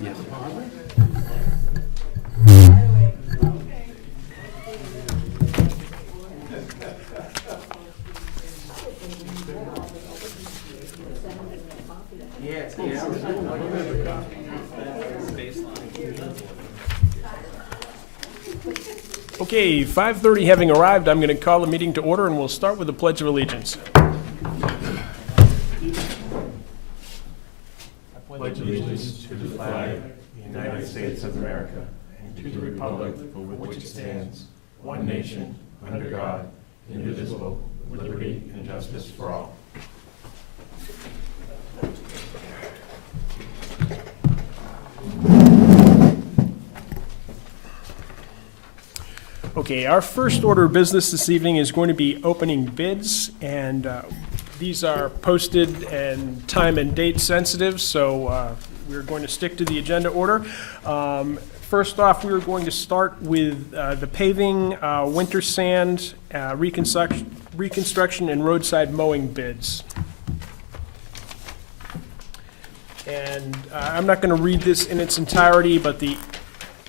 Yes. Okay, 5:30 having arrived, I'm going to call the meeting to order, and we'll start with the Pledge of Allegiance. Pledge allegiance to the flag of the United States of America and to the republic for which it stands, one nation, under God, indivisible, with liberty and justice for all. Okay, our first order of business this evening is going to be opening bids, and these are posted and time and date sensitive, so we're going to stick to the agenda order. First off, we're going to start with the paving, winter sand, reconstruction, and roadside mowing bids. And I'm not going to read this in its entirety, but the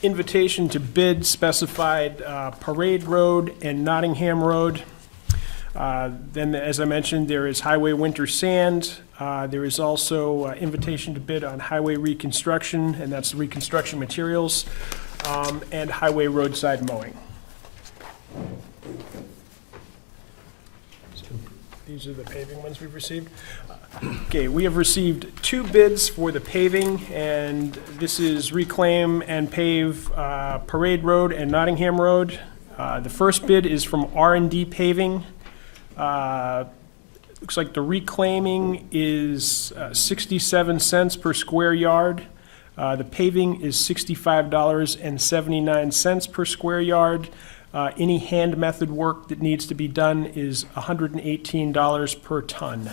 invitation to bid specified Parade Road and Nottingham Road. Then, as I mentioned, there is highway winter sand. There is also invitation to bid on highway reconstruction, and that's the reconstruction materials, and highway roadside mowing. So these are the paving ones we've received. Okay, we have received 2 bids for the paving, and this is Reclaim and Pave Parade Road and Nottingham Road. The first bid is from R&D Paving. Looks like the reclaiming is 67 cents per square yard. The paving is $65.79 per square yard. Any hand method work that needs to be done is $118 per ton.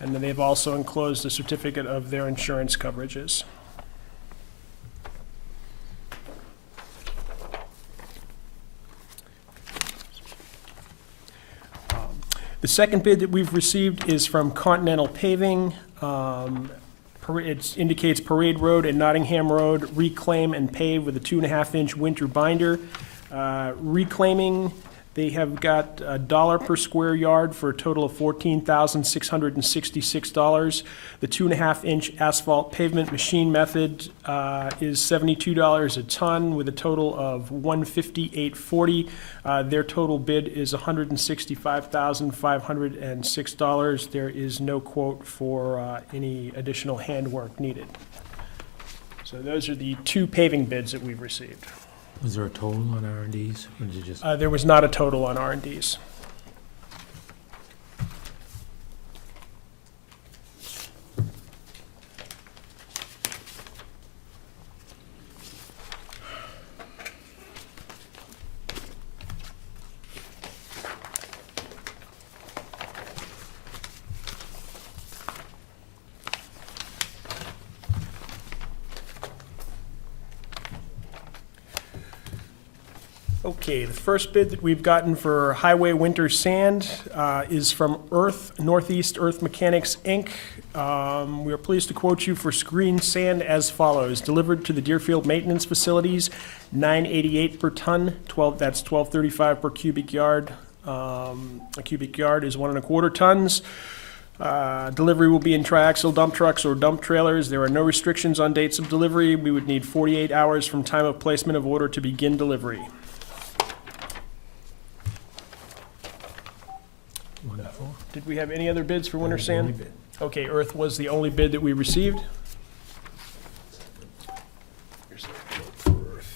And then they've also enclosed a certificate of their insurance coverages. The second bid that we've received is from Continental Paving. It indicates Parade Road and Nottingham Road, reclaim and pave with a 2.5-inch winter binder. Reclaiming, they have got $1 per square yard for a total of $14,666. The 2.5-inch asphalt pavement machine method is $72 a ton with a total of $158.40. Their total bid is $165,506. There is no quote for any additional handwork needed. So those are the 2 paving bids that we've received. Was there a total on R&Ds, or did you just? There was not a total on R&Ds. Okay, the first bid that we've gotten for highway winter sand is from Northeast Earth Mechanics, Inc. We are pleased to quote you for screen sand as follows. Delivered to the Deerfield Maintenance Facilities, $9.88 per ton, that's $12.35 per cubic yard. A cubic yard is 1.25 tons. Delivery will be in triaxle dump trucks or dump trailers. There are no restrictions on dates of delivery. We would need 48 hours from time of placement of order to begin delivery. Wonderful. Did we have any other bids for winter Only sand? bid. Okay, Earth was the only bid that we received. Here's the quote for Earth.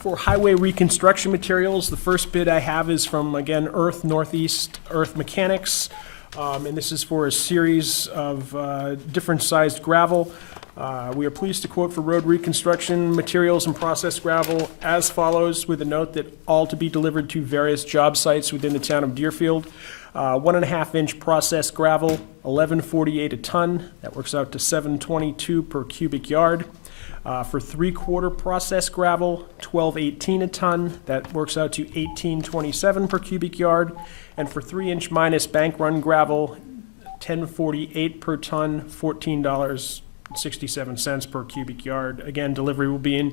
For highway reconstruction materials, the first bid I have is from, again, Northeast Earth Mechanics. And this is for a series of different sized gravel. We are pleased to quote for road reconstruction materials and processed gravel as follows, with a note that all to be delivered to various job sites within the town of Deerfield. 1.5-inch processed gravel, $11.48 a ton. That works out to $7.22 per cubic yard. For 3/4 processed gravel, $12.18 a ton. That works out to $18.27 per cubic yard. And for 3-inch minus bank run gravel, $10.48 per ton, $14.67 per cubic yard. Again, delivery will be in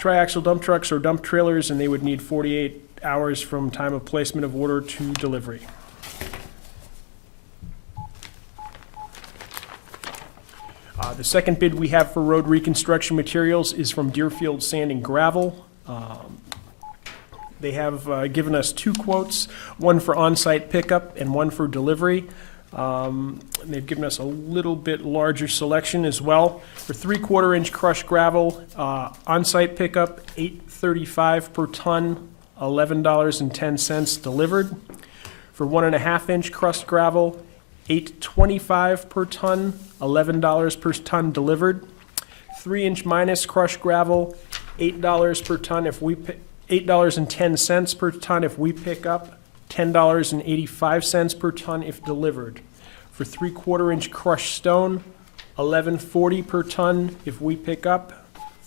triaxle dump trucks or dump trailers, and they would need 48 hours from time of placement of order to delivery. The second bid we have for road reconstruction materials is from Deerfield Sand and Gravel. They have given us 2 quotes, one for on-site pickup and one for delivery. They've given us a little bit larger selection as well. For 3/4-inch crushed gravel, on-site pickup, $8.35 per ton, $11.10 delivered. For 1.5-inch crushed gravel, $8.25 per ton, $11 per ton delivered. 3-inch minus crushed gravel, $8 per ton if we $8.10 per ton if we pick up, $10.85 per ton if delivered. For 3/4-inch crushed stone, $11.40 per ton if we pick up,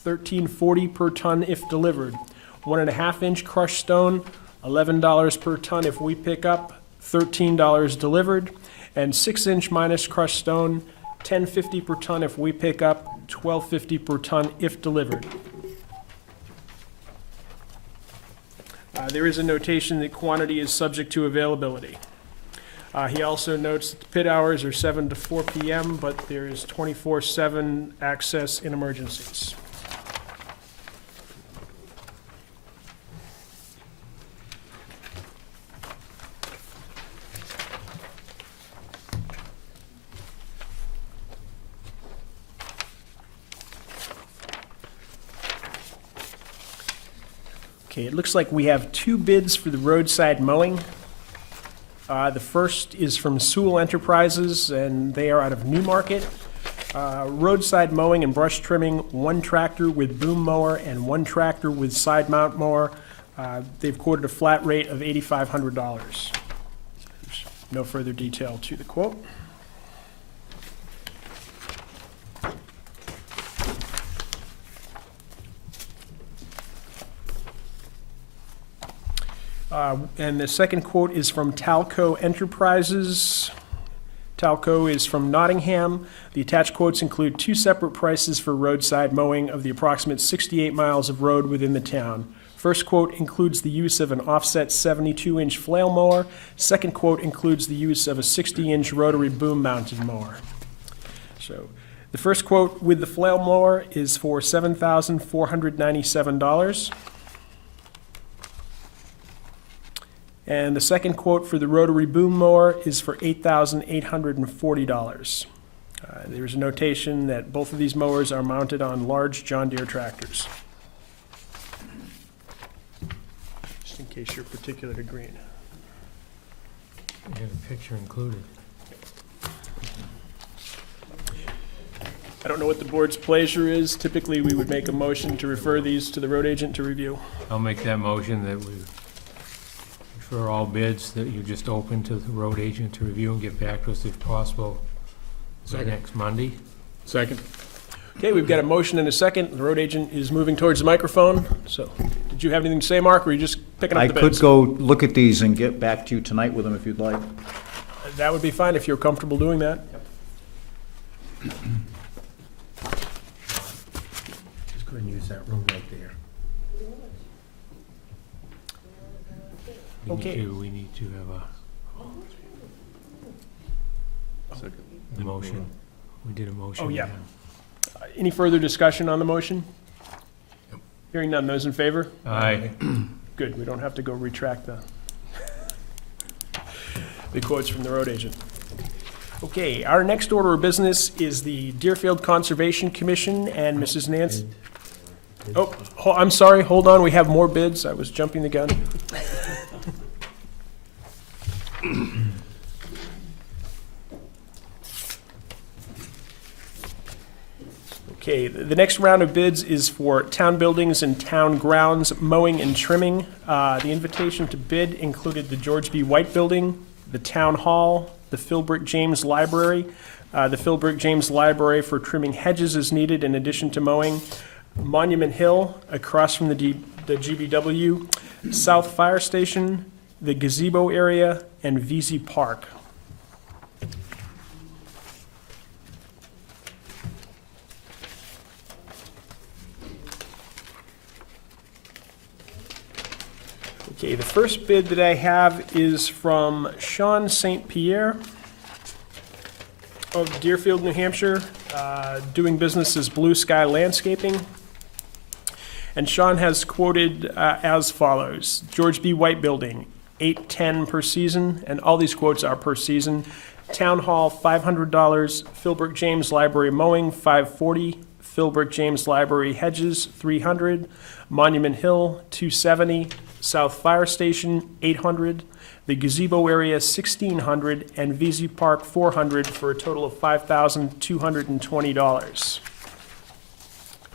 $13.40 per ton if delivered. 1.5-inch crushed stone, $11 per ton if we pick up, $13 delivered. And 6-inch minus crushed stone, $10.50 per ton if we pick up, $12.50 per ton if delivered. There is a notation that quantity is subject to availability. He also notes that the pit hours are 7 to 4 p.m., but there is 24/7 access in emergencies. Okay, it looks like we have 2 bids for the roadside mowing. The first is from Sewell Enterprises, and they are out of Newmarket. Roadside mowing and brush trimming, 1 tractor with boom mower and 1 tractor with side mount mower. They've quoted a flat rate of $8,500. There's no further detail to the quote. And the second quote is from Talco Enterprises. Talco is from Nottingham. The attached quotes include 2 separate prices for roadside mowing of the approximate 68 miles of road within the town. First quote includes the use of an offset 72-inch flail mower. Second quote includes the use of a 60-inch rotary boom-mounted mower. So the first quote with the flail mower is for $7,497. And the second quote for the rotary boom mower is for $8,840. There's a notation that both of these mowers are mounted on large John Deere tractors. Just in case you're particular to green. And a picture included. I don't know what the board's pleasure is. Typically, we would make a motion to refer these to the road agent to review. I'll make that motion that we refer all bids that you just opened to the road agent to review and get back to us if possible. Second. Next Monday. Second. Okay, we've got a motion and a second. The road agent is moving towards the microphone. So, did you have anything to say, Mark, or are you just picking up I the could bids? go look at these and get back to you tonight with them if you'd like. That would be fine if you're comfortable doing that. Just go ahead and use that room right there. Okay. We need to have a motion. We did a motion. Oh, yeah. Any further discussion on the motion? Hearing none, those in favor? Aye. Good, we don't have to go retract the quotes from the road agent. Okay, our next order of business is the Deerfield Conservation Commission and Mrs. Nance. Oh, I'm sorry, hold on, we have more bids. I was jumping the gun. Okay, the next round of bids is for town buildings and town grounds mowing and trimming. The invitation to bid included the George B. White Building, the Town Hall, the Philbrook James Library. The Philbrook James Library for trimming hedges is needed in addition to mowing. Monument Hill, across from the GBW, South Fire Station, the gazebo area, and VZ Park. Okay, the first bid that I have is from Sean St. Pierre of Deerfield, New Hampshire, doing business as Blue Sky Landscaping. And Sean has quoted as follows: George B. White Building, $810 per season, and all these quotes are per season. Town Hall, $500. Philbrook James Library mowing, $540. Philbrook James Library hedges, $300. Monument Hill, $270. South Fire Station, $800. The gazebo area, $1,600, and VZ Park, $400, for a total of $5,220.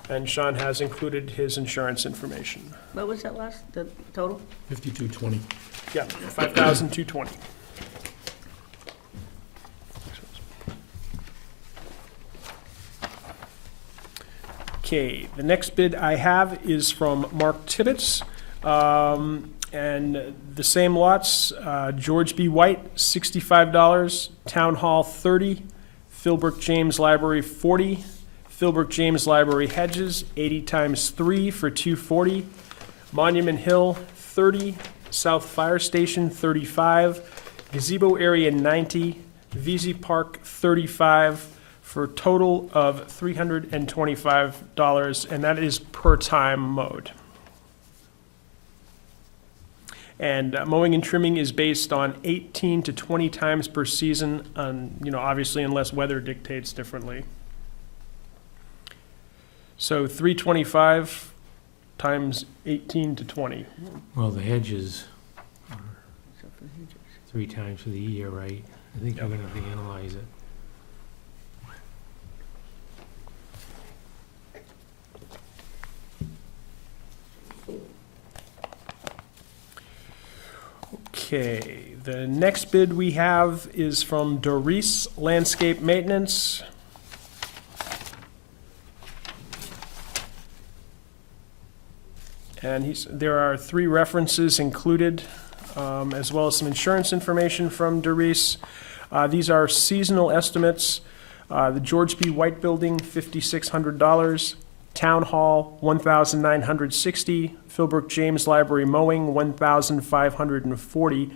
And Sean has included his insurance information. What was that the total? 5220. Yeah, $5,220. Okay, the next bid I have is from Mark Tibbetts. And the same lots, George B. White, $65, Town Hall, $30, Philbrook James Library, $40, Philbrook James Library hedges, 80 times 3 for $240, Monument Hill, $30, South Fire Station, $35, gazebo area, $90, VZ Park, $35, for a total of $325, and that is per time mowed. And mowing and trimming is based on 18 to 20 times per season, obviously unless weather dictates differently. So 325 times 18 to 20. Well, the hedges are 3 times for the year, right? I think you're gonna have to analyze it. Okay, the next bid we have is from Doris Landscape Maintenance. And there are 3 references included, as well as some insurance information from Doris. These are seasonal estimates. The George B. White Building, $5,600. Town Hall, $1,960. Philbrook James Library mowing, $1,540.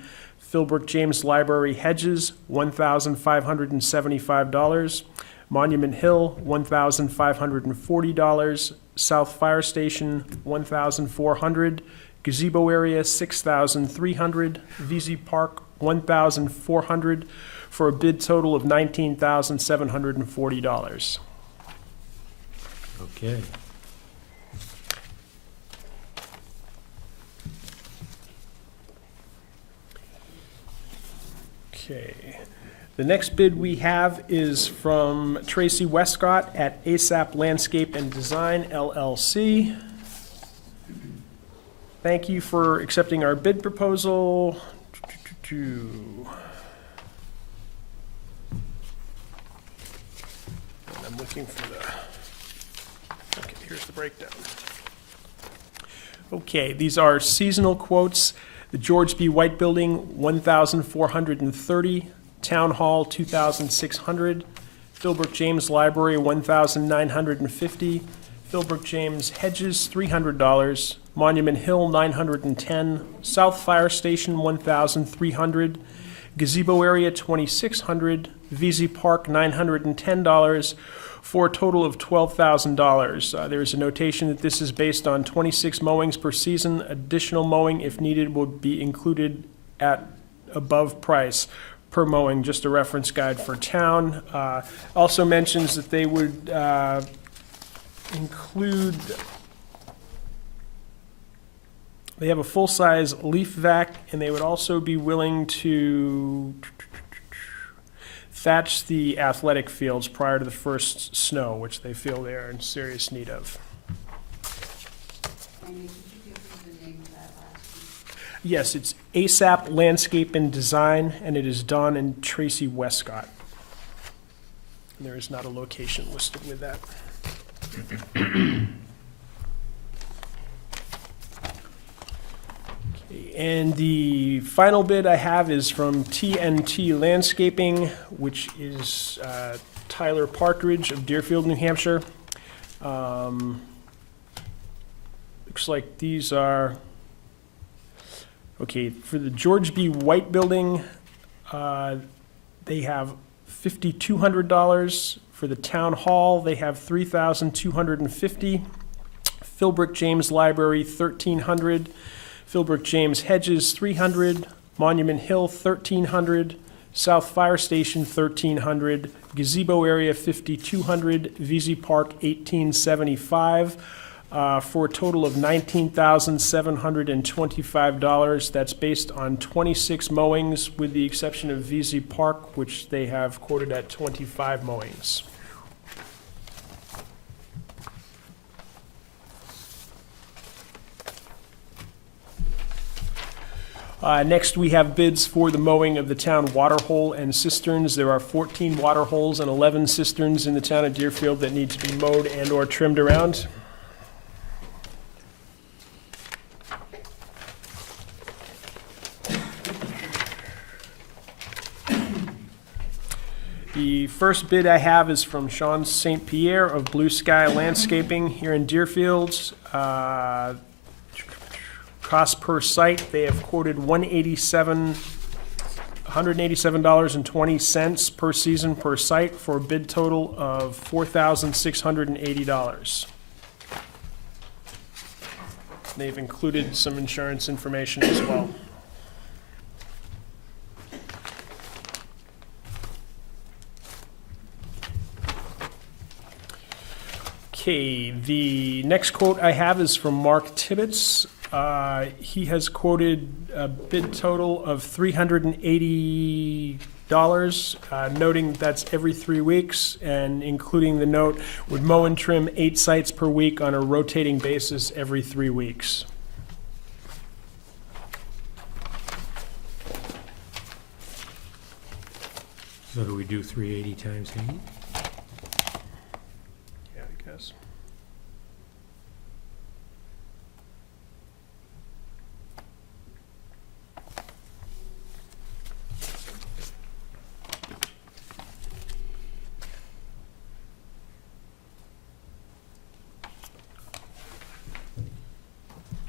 Philbrook James Library hedges, $1,575. Monument Hill, $1,540. South Fire Station, $1,400. Gazebo area, $6,300. VZ Park, $1,400, for a bid total of $19,740. Okay. Okay. The next bid we have is from Tracy Westcott at ASAP Landscape and Design, LLC. Thank you for accepting our bid proposal. And I'm looking for okay, here's the breakdown. Okay, these are seasonal quotes. The George B. White Building, $1,430. Town Hall, $2,600. Philbrook James Library, $1,950. Philbrook James hedges, $300. Monument Hill, $910. South Fire Station, $1,300. Gazebo area, $2,600. VZ Park, $910, for a total of $12,000. There's a notation that this is based on 26 mowings per season. Additional mowing, if needed, will be included at above price per mowing, just a reference guide for town. Also mentions that they would include, they have a full-size leaf vac, and they would also be willing to thatch the athletic fields prior to the first snow, which they feel they are in serious need of. Amy, could you give me the name of that last Yes, it's ASAP Landscape and Design, and it is Don and Tracy Westcott. And there is not a location listed with that. Okay, and the final bid I have is from TNT Landscaping, which is Tyler Partridge of Deerfield, New Hampshire. Looks like these are, okay, for the George B. White Building, they have $5,200. For the Town Hall, they have $3,250. Philbrook James Library, $1,300. Philbrook James Hedges, $300. Monument Hill, $1,300. South Fire Station, $1,300. Gazebo area, $5,200. VZ Park, $1,875. For a total of $19,725. That's based on 26 mowings, with the exception of VZ Park, which they have quoted at 25 mowings. Next, we have bids for the mowing of the town water hole and cisterns. There are 14 water holes and 11 cisterns in the town of Deerfield that need to be mowed and/or trimmed around. The first bid I have is from Sean St. Pierre of Blue Sky Landscaping here in Deerfield. Cost per site, they have quoted $187.20 per season per site, for a bid total of $4,680. They've included some insurance information as well. Okay, the next quote I have is from Mark Tibbetts. He has quoted a bid total of $380, noting that's every 3 weeks, and including the note, would mow and trim 8 sites per week on a rotating basis every 3 weeks. So do we do 380 times 8? Yeah, I guess.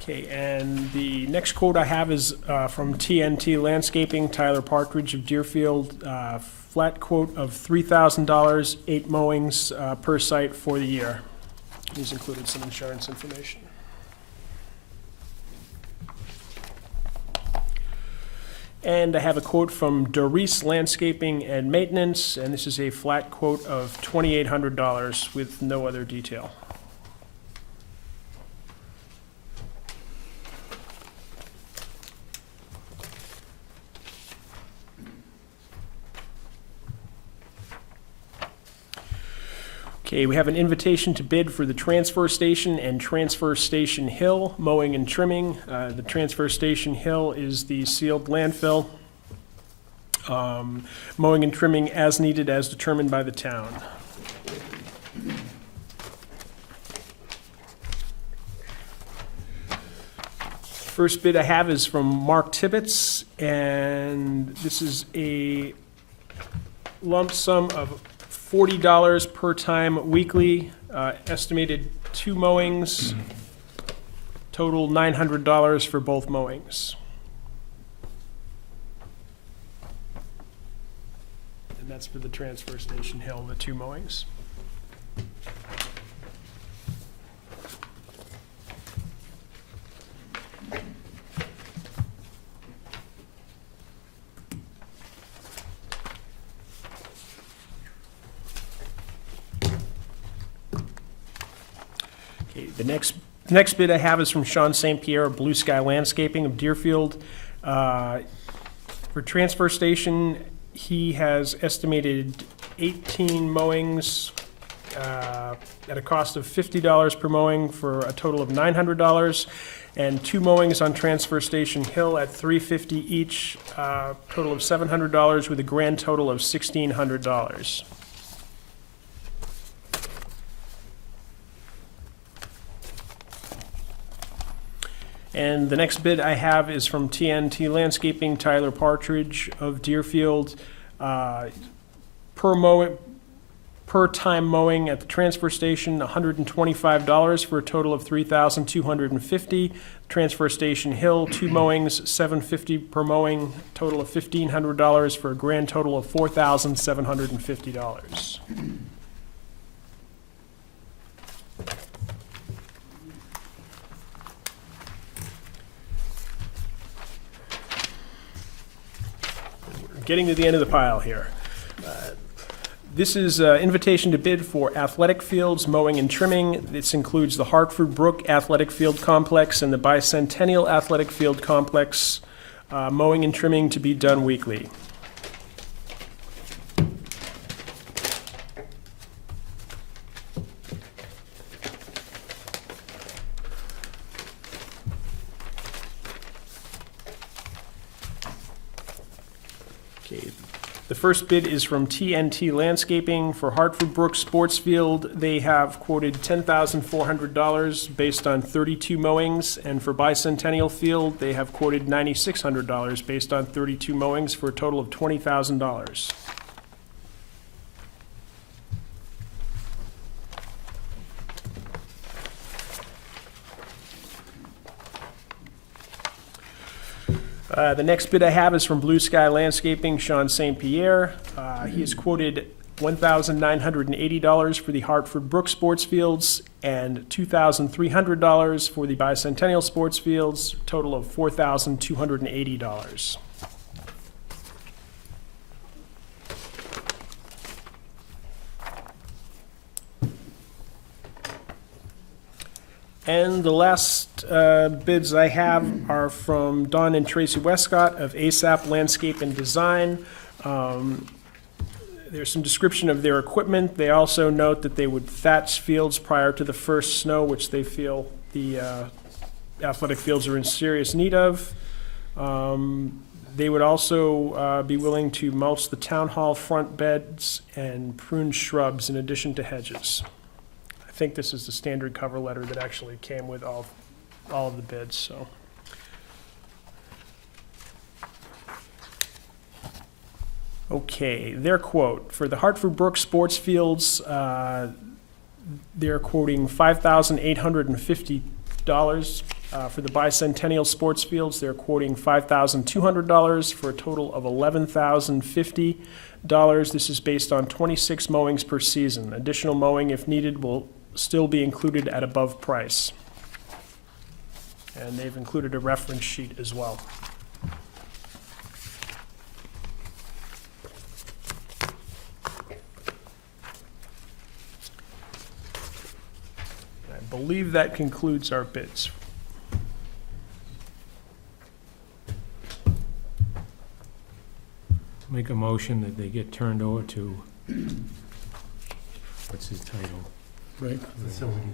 Okay, and the next quote I have is from TNT Landscaping, Tyler Partridge of Deerfield. Flat quote of $3,000, 8 mowings per site for the year. He's included some insurance information. And I have a quote from Doris Landscaping and Maintenance, and this is a flat quote of $2,800 with no other detail. Okay, we have an invitation to bid for the transfer station and Transfer Station Hill mowing and trimming. The Transfer Station Hill is the sealed landfill. Mowing and trimming as needed, as determined by the town. First bid I have is from Mark Tibbetts, and this is a lump sum of $40 per time weekly, estimated 2 mowings, total $900 for both mowings. And that's for the Transfer Station Hill, the 2 mowings. Okay, the next bid I have is from Sean St. Pierre of Blue Sky Landscaping of Deerfield. For Transfer Station, he has estimated 18 mowings at a cost of $50 per mowing for a total of $900, and 2 mowings on Transfer Station Hill at $350 each, total of $700, with a grand total of $1,600. And the next bid I have is from TNT Landscaping, Tyler Partridge of Deerfield. Per time mowing at the transfer station, $125 for a total of $3,250. Transfer Station Hill, 2 mowings, $750 per mowing, total of $1,500 for a grand total of $4,750. Getting to the end of the pile here. This is an invitation to bid for athletic fields, mowing and trimming. This includes the Hartford Brook Athletic Field Complex and the Bicentennial Athletic Field Complex, mowing and trimming to be done weekly. Okay. The first bid is from TNT Landscaping for Hartford Brook Sports Field. They have quoted $10,400 based on 32 mowings, and for Bicentennial Field, they have quoted $9,600 based on 32 mowings for a total of $20,000. The next bid I have is from Blue Sky Landscaping, Sean St. Pierre. He has quoted $1,980 for the Hartford Brook Sports Fields and $2,300 for the Bicentennial Sports Fields, total of $4,280. And the last bids I have are from Don and Tracy Westcott of ASAP Landscape and Design. There's some description of their equipment. They also note that they would thatch fields prior to the first snow, which they feel the athletic fields are in serious need of. They would also be willing to mulch the town hall front beds and prune shrubs in addition to hedges. I think this is the standard cover letter that actually came with all of the bids, so. Okay, their quote, for the Hartford Brook Sports Fields, they're quoting $5,850. For the Bicentennial Sports Fields, they're quoting $5,200 for a total of $11,050. This is based on 26 mowings per season. Additional mowing, if needed, will still be included at above price. And they've included a reference sheet as well. I believe that concludes our bids. Make a motion that they get turned over to, what's his title? Right. Facility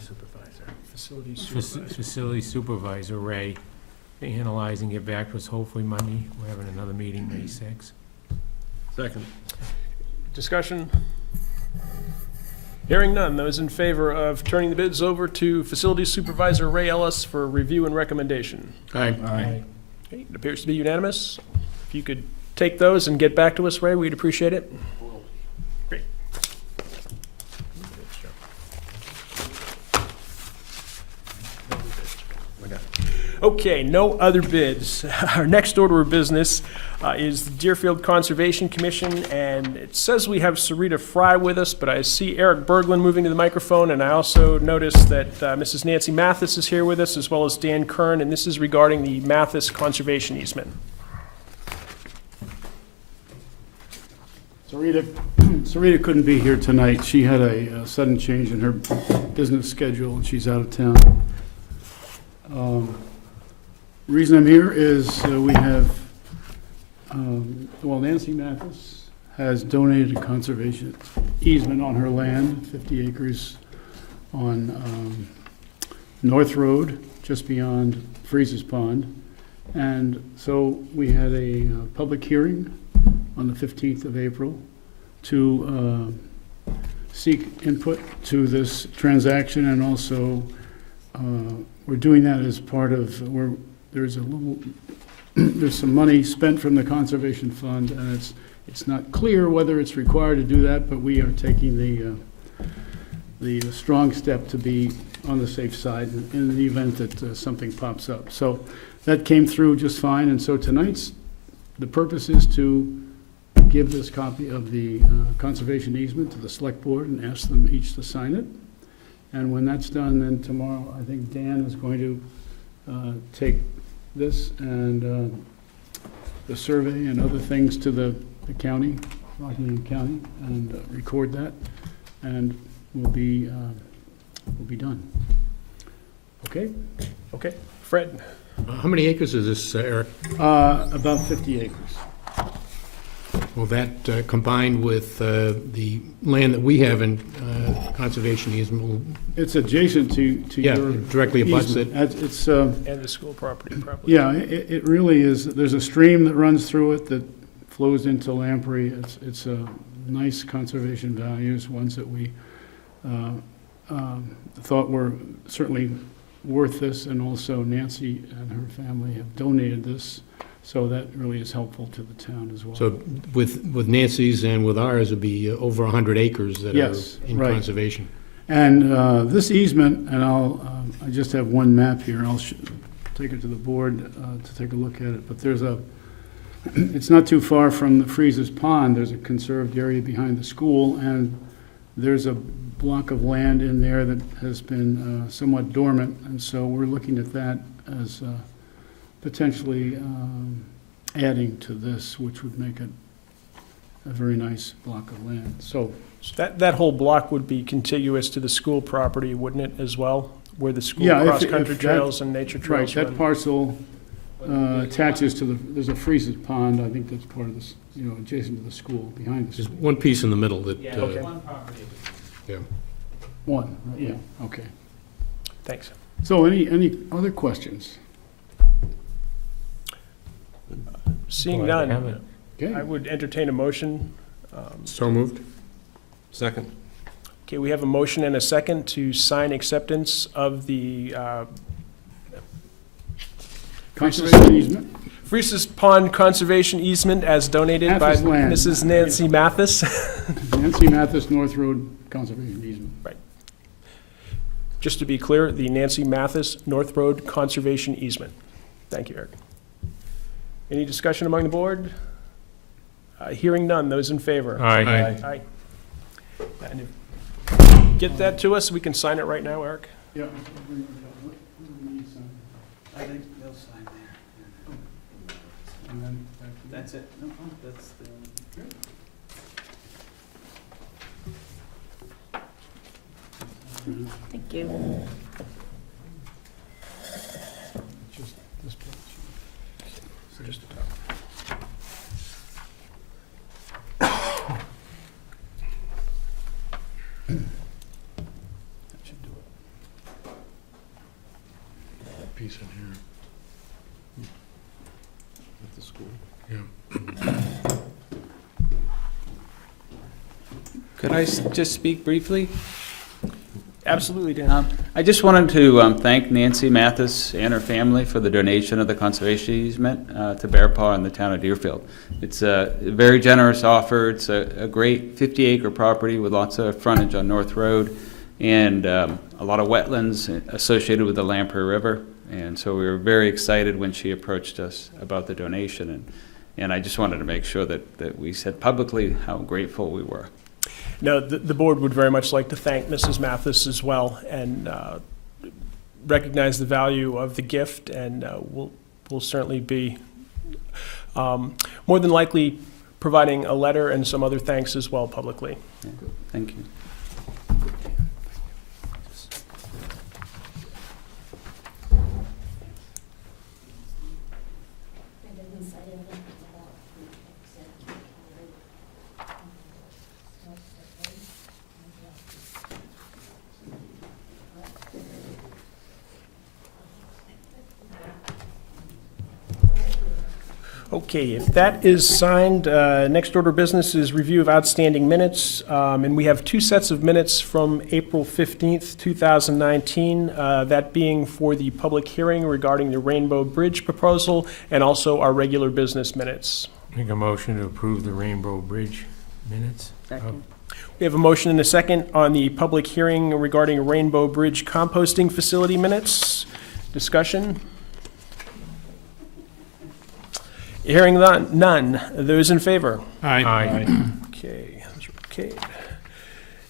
supervisor. Facility Supervisor Ray, to analyze and get back to us hopefully Monday. We're having another meeting May 6th. Second. Discussion? Hearing none, those in favor of turning the bids over to Facility Supervisor Ray Ellis for review and recommendation? Aye. Okay, it appears to be unanimous. If you could take those and get back to us, Ray, we'd appreciate it. Great. Okay, no other bids. Our next order of business is the Deerfield Conservation Commission, and it says we have Sarita Fry with us, but I see Eric Berglund moving to the microphone, and I also noticed that Mrs. Nancy Mathis is here with us, as well as Dan Kern, and this is regarding the Mathis Conservation easement. Sarita couldn't be here tonight. She had a sudden change in her business schedule, and she's out of town. Reason I'm here is we have, Nancy Mathis has donated a conservation easement on her land, 50 acres on North Road, just beyond Freeze's Pond. And so we had a public hearing on the 15th of April to seek input to this transaction, and also we're doing that as part of, there's a little, there's some money spent from the Conservation Fund, and it's not clear whether it's required to do that, but we are taking the strong step to be on the safe side in the event that something pops up. So that came through just fine, and so tonight's, the purpose is to give this copy of the conservation easement to the select board and ask them each to sign it. And when that's done, then tomorrow, I think Dan is going to take this and the survey and other things to the county, Rockingham County, and record that, and we'll be done. Okay? Okay, Fred? How many acres is this, Eric? About 50 acres. Will that combined with the land that we have in conservation easement, will- It's adjacent to yeah, your directly abuts it? easement. It's, And the school property, probably. yeah, it really is. There's a stream that runs through it that flows into Lamprey. It's a nice conservation values, ones that we thought were certainly worth this, and also Nancy and her family have donated this, so that really is helpful to the town as well. So with Nancy's and with ours, it'd be over 100 acres that are Yes, in right. conservation. And this easement, and I just have one map here, I'll take it to the board to take a look at it, but there's it's not too far from the Freeze's Pond, there's a conserved area behind the school, and there's a block of land in there that has been somewhat dormant, and so we're looking at that as potentially adding to this, which would make it a very nice block of land. So So that whole block would be contiguous to the school property, wouldn't it, as well? Where the school Yeah, if cross-country that- trails and nature right, trails that run? parcel attaches to there's a Freeze's Pond, I think that's part of this, adjacent to the school, behind the There's school. one piece in the middle that, Okay. yeah. One, yeah, okay. Thanks. So any other questions? Seeing Glad to have none, it. Okay, I would entertain a motion. So moved? Second. Okay, we have a motion and a second to sign acceptance of the conservation easement, Freeze's Pond Conservation Easement as donated by Mathis land. Mrs. Nancy Mathis. Nancy Mathis North Road Conservation Easement. Just to be clear, the Nancy Mathis North Road Conservation Easement. Thank you, Eric. Any discussion among the board? Hearing none, those in favor? Aye. Aye. And if- Get that to us, we can sign it right now, Eric? Yeah. I think they'll sign there. That's it. No, that's the. Thank you. Just this page. Just a top. That should do it. Piece in here, At the school. yeah. Could I just speak briefly? Absolutely, Dan. I just wanted to thank Nancy Mathis and her family for the donation of the conservation easement to Bear Paw in the town of Deerfield. It's a very generous offer. It's a great 50-acre property with lots of frontage on North Road and a lot of wetlands associated with the Lamprey River. And so we were very excited when she approached us about the donation. And I just wanted to make sure that we said publicly how grateful we were. No, the board would very much like to thank Mrs. Mathis as well and recognize the value of the gift, and we'll certainly be more than likely providing a letter and some other thanks as well publicly. Yeah, thank you. Okay, if that is signed, next order of business is review of outstanding minutes. And we have two sets of minutes from April 15th, 2019, that being for the public hearing regarding the Rainbow Bridge proposal and also our regular business minutes. Make a motion to approve the Rainbow Bridge minutes. Second. We have a motion and a second on the public hearing regarding Rainbow Bridge composting facility minutes. Discussion? Hearing none. Those in favor? Aye. Okay, those are okay.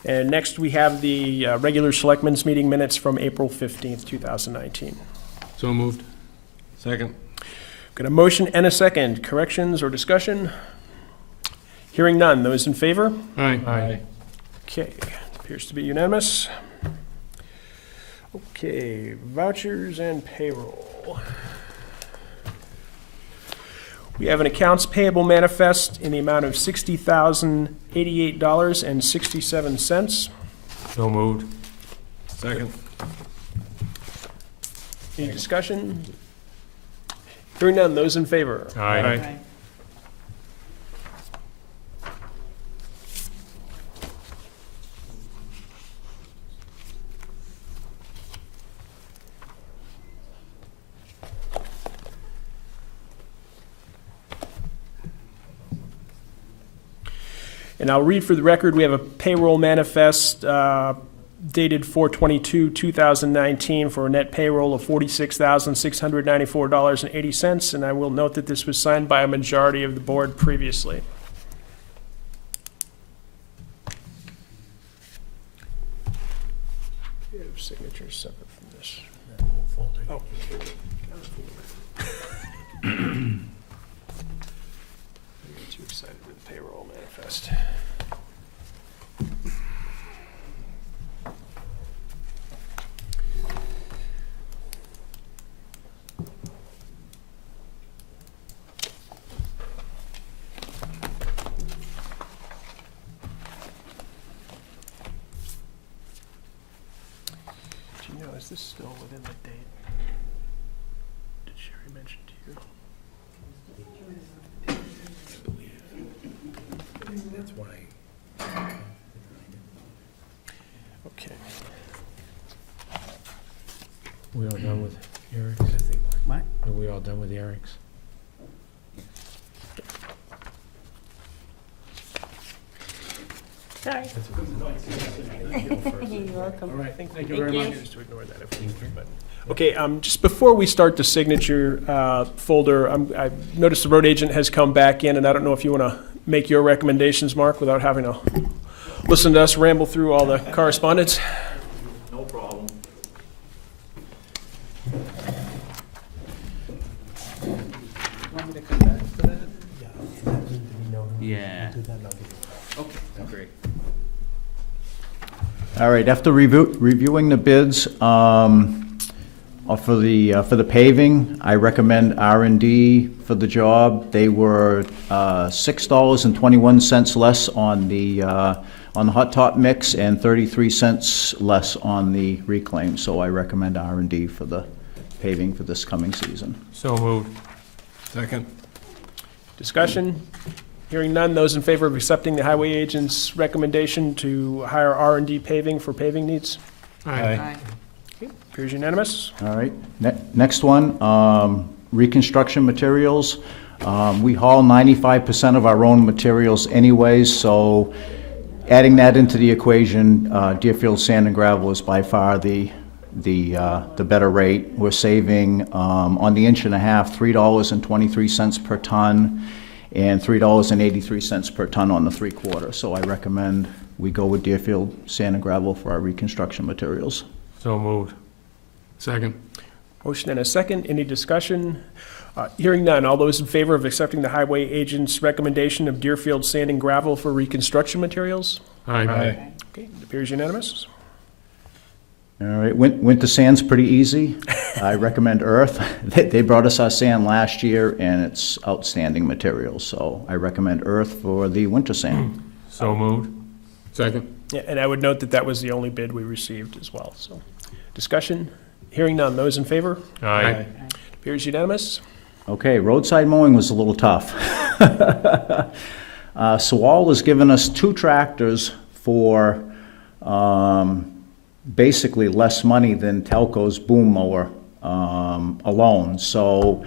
And next, we have the regular selectmen's meeting minutes from April 15th, 2019. So moved. Second. Got a motion and a second. Corrections or discussion? Hearing none. Those in favor? Aye. Aye. Okay, appears to be unanimous. Okay, vouchers and payroll. We have an accounts payable manifest in the amount of $60,088.67. So moved. Second. Any discussion? Hearing none, those in favor? Aye. And I'll read for the record, we have a payroll manifest dated 4/22/2019 for a net payroll of $46,694.80, and I will note that this was signed by a majority of the board previously. We have signatures separate from this. Oh. I get too excited with the payroll manifest. Do you know, is this still within the date? Did Sherry mention to you? That's why. Okay. We all done with Eric's? What? Are we all done with Eric's? Sorry. You're welcome. All right, thank you very very much. much. To ignore that if we need to, but- Okay, just before we start the signature folder, I noticed the road agent has come back in, and I don't know if you want to make your recommendations, Mark, without having to listen to us ramble through all the correspondence. No problem. Want me to come back for that? Yeah. Okay, great. All right, after reviewing the bids, for the paving, I recommend R&D for the job. They were $6.21 less on the hot top mix and 33 cents less on the reclaim. So I recommend R&D for the paving for this coming season. So moved. Second. Discussion? Hearing none, those in favor of accepting the highway agent's recommendation to hire R&D paving for paving needs? Aye. Appears unanimous. All right, next one, reconstruction materials. We haul 95% of our own materials anyways, so adding that into the equation, Deerfield Sand and Gravel is by far the better rate. We're saving, on the 1.5 inch, $3.23 per ton, and $3.83 per ton on the 3/4. So I recommend we go with Deerfield Sand and Gravel for our reconstruction materials. So moved. Second. Motion and a second. Any discussion? Hearing none. All those in favor of accepting the highway agent's recommendation of Deerfield Sand and Gravel for reconstruction materials? Aye. Okay, it appears unanimous. All right, winter sand's pretty easy. I recommend Earth. They brought us our sand last year, and it's outstanding material, so I recommend Earth for the winter sand. So moved. Second. Yeah, and I would note that that was the only bid we received as well, so. Discussion? Hearing none. Those in favor? Aye. Appears unanimous. Okay, roadside mowing was a little tough. Sewall has given us 2 tractors for basically less money than Telco's boom mower alone. So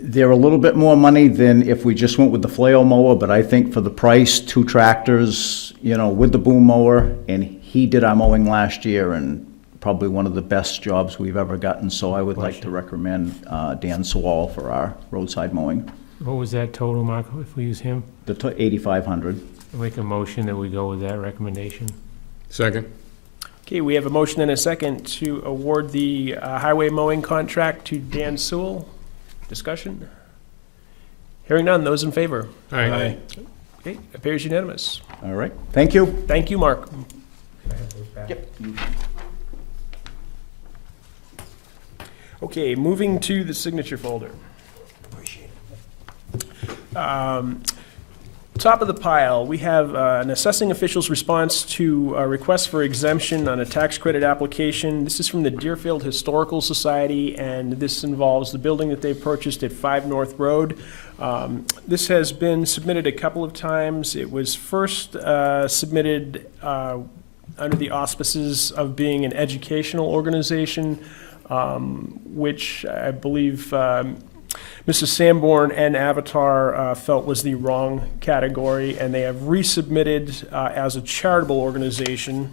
they're a little bit more money than if we just went with the flail mower, but I think for the price, 2 tractors, you know, with the boom mower, and he did our mowing last year, and probably one of the best jobs we've ever gotten, so I would like to recommend Dan Sewall for our roadside mowing. What was that total, Mark, if we use him? The $8,500. I'll make a motion that we go with that recommendation. Second. Okay, we have a motion and a second to award the highway mowing contract to Dan Sewell. Discussion? Hearing none, those in favor? Aye. Okay, appears unanimous. All right, thank you. Thank you, Mark. Okay, moving to the signature folder. Top of the pile, we have an assessing official's response to a request for exemption on a tax credit application. This is from the Deerfield Historical Society, and this involves the building that they purchased at 5 North Road. This has been submitted a couple of times. It was first submitted under the auspices of being an educational organization, which I believe Mrs. Sanborn and Avatar felt was the wrong category, and they have resubmitted as a charitable organization.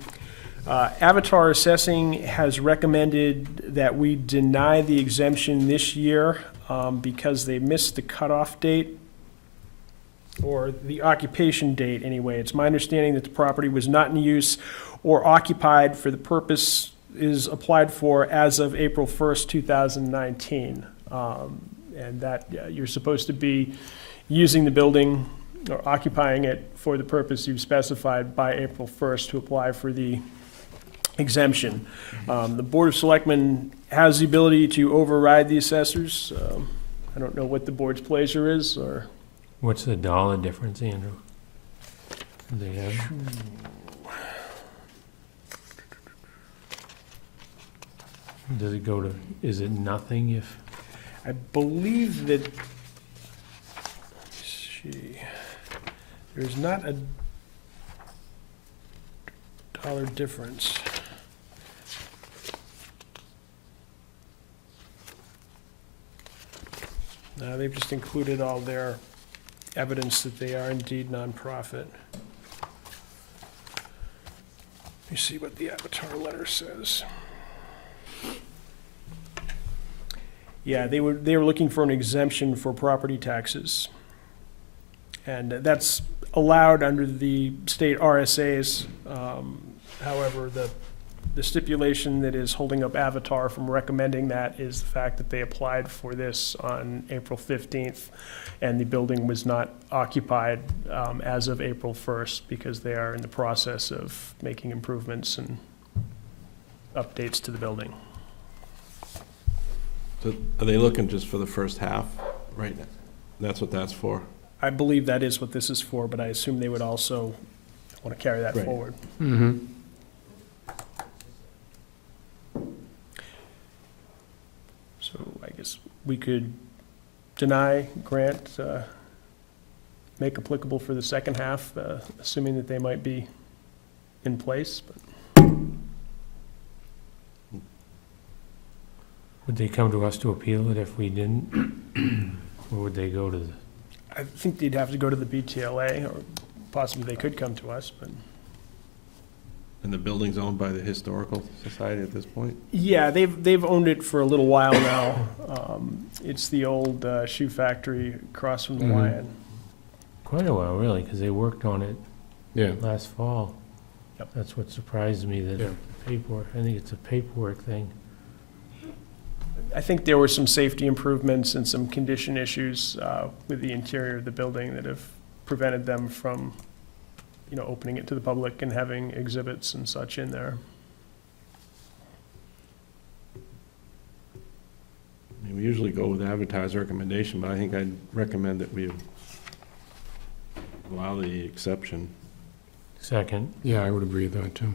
Avatar Assessing has recommended that we deny the exemption this year because they missed the cutoff date, or the occupation date anyway. It's my understanding that the property was not in use or occupied for the purpose is applied for as of April 1st, 2019. And that you're supposed to be using the building or occupying it for the purpose you've specified by April 1st to apply for the exemption. The Board of Selectmen has the ability to override the assessors. I don't know what the board's pleasure is, or What's the dollar difference, Andrew? Do they have? Does it go to, is it nothing if, I believe that, let's see, there's not a dollar difference. No, they've just included all their evidence that they are indeed nonprofit. Let me see what the Avatar letter says. Yeah, they were looking for an exemption for property taxes. And that's allowed under the state RSAs. However, the stipulation that is holding up Avatar from recommending that is the fact that they applied for this on April 15th, and the building was not occupied as of April 1st because they are in the process of making improvements and updates to the building. So are they looking just for the first half right now? That's what that's for? I believe that is what this is for, but I assume they would also want to carry that Right. forward. Mm-hmm. So I guess we could deny, grant, make applicable for the second half, assuming that they might be in place. But would they come to us to appeal it if we didn't? Or would they go to the, I think they'd have to go to the BTLA, or possibly they could come to us, but. And the building's owned by the Historical Society at this point? Yeah, they've owned it for a little while now. It's the old shoe factory across from the Mhm. Lion. quite a while, really, because they worked on it Yeah. last fall. Yep. That's what surprised me, that Yeah. paperwork, I think it's a paperwork thing. I think there were some safety improvements and some condition issues with the interior of the building that have prevented them from, opening it to the public and having exhibits and such in there. I mean, we usually go with Avatar's recommendation, but I think I'd recommend that we allow the exception. Second, Yeah, I would agree with that, too.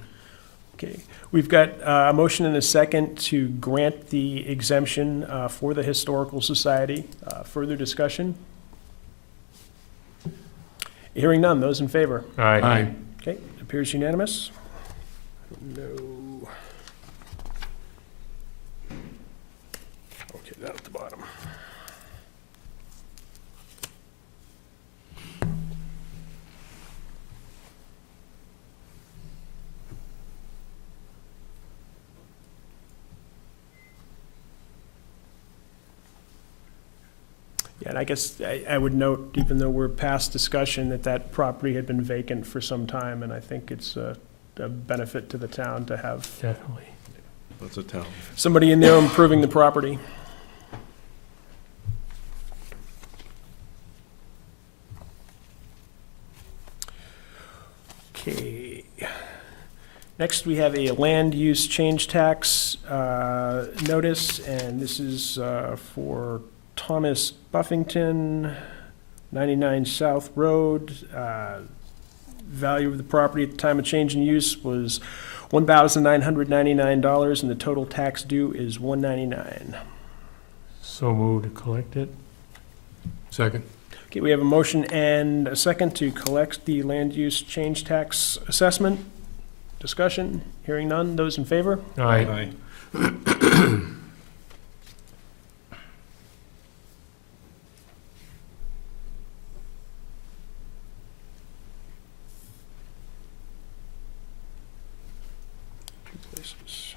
Okay, we've got a motion and a second to grant the exemption for the Historical Society. Further discussion? Hearing none, those in favor? Aye. Okay, appears unanimous. No. Okay, down at the bottom. Yeah, and I guess I would note, even though we're past discussion, that that property had been vacant for some time, and I think it's a benefit to the town to have Definitely. That's a town. somebody in there improving the property. Okay. Next, we have a land use change tax notice, and this is for Thomas Buffington, 99 South Road. Value of the property at the time of change in use was $1,999, and the total tax due is $199. So moved to collect it? Second. Okay, we have a motion and a second to collect the land use change tax assessment. Discussion, hearing none, those in favor? Aye. Two places.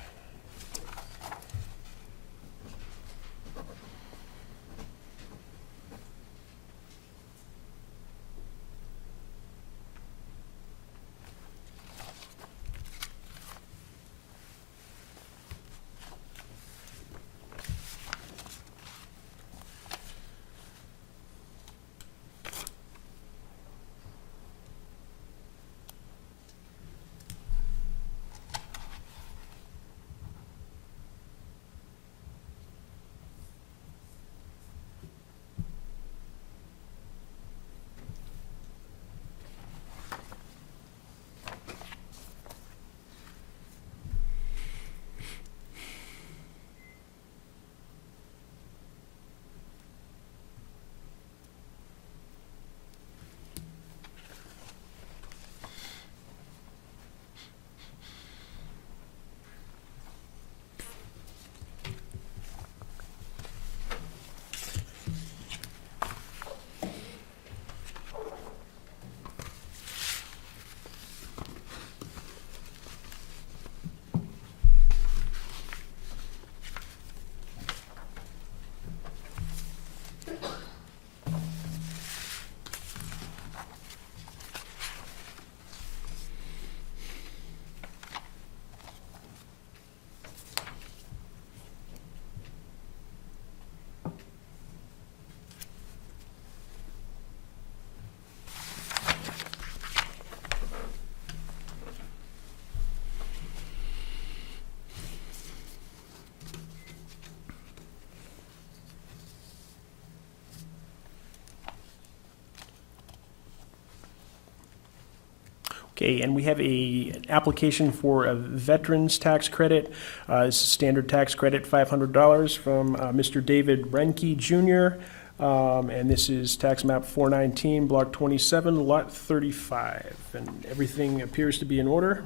Okay, and we have an application for a veterans tax credit. It's a standard tax credit, $500 from Mr. David Renke Jr. And this is tax map 419, block 27, lot 35. And everything appears to be in order.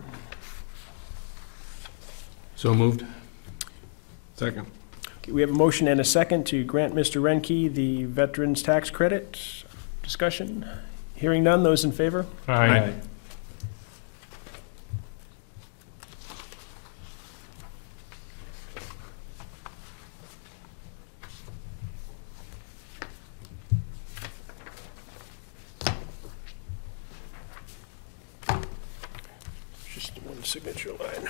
So moved. Second. Okay, we have a motion and a second to grant Mr. Renke the veterans tax credit. Discussion? Hearing none, those in favor? Aye. Just one signature line.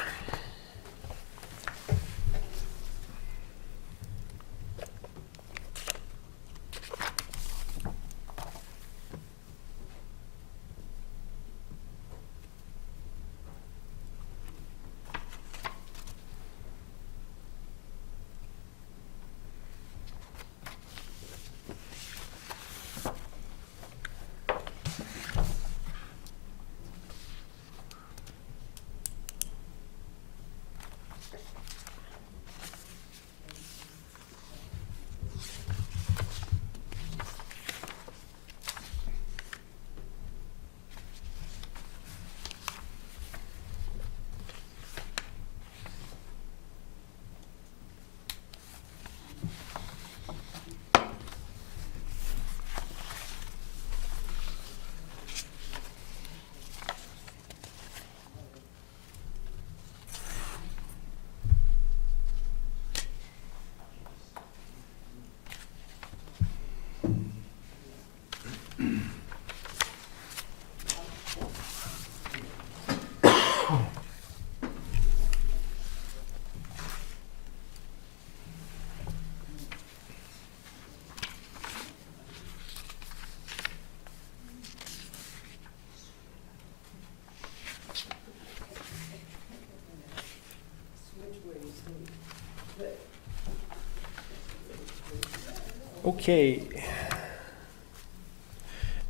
Okay.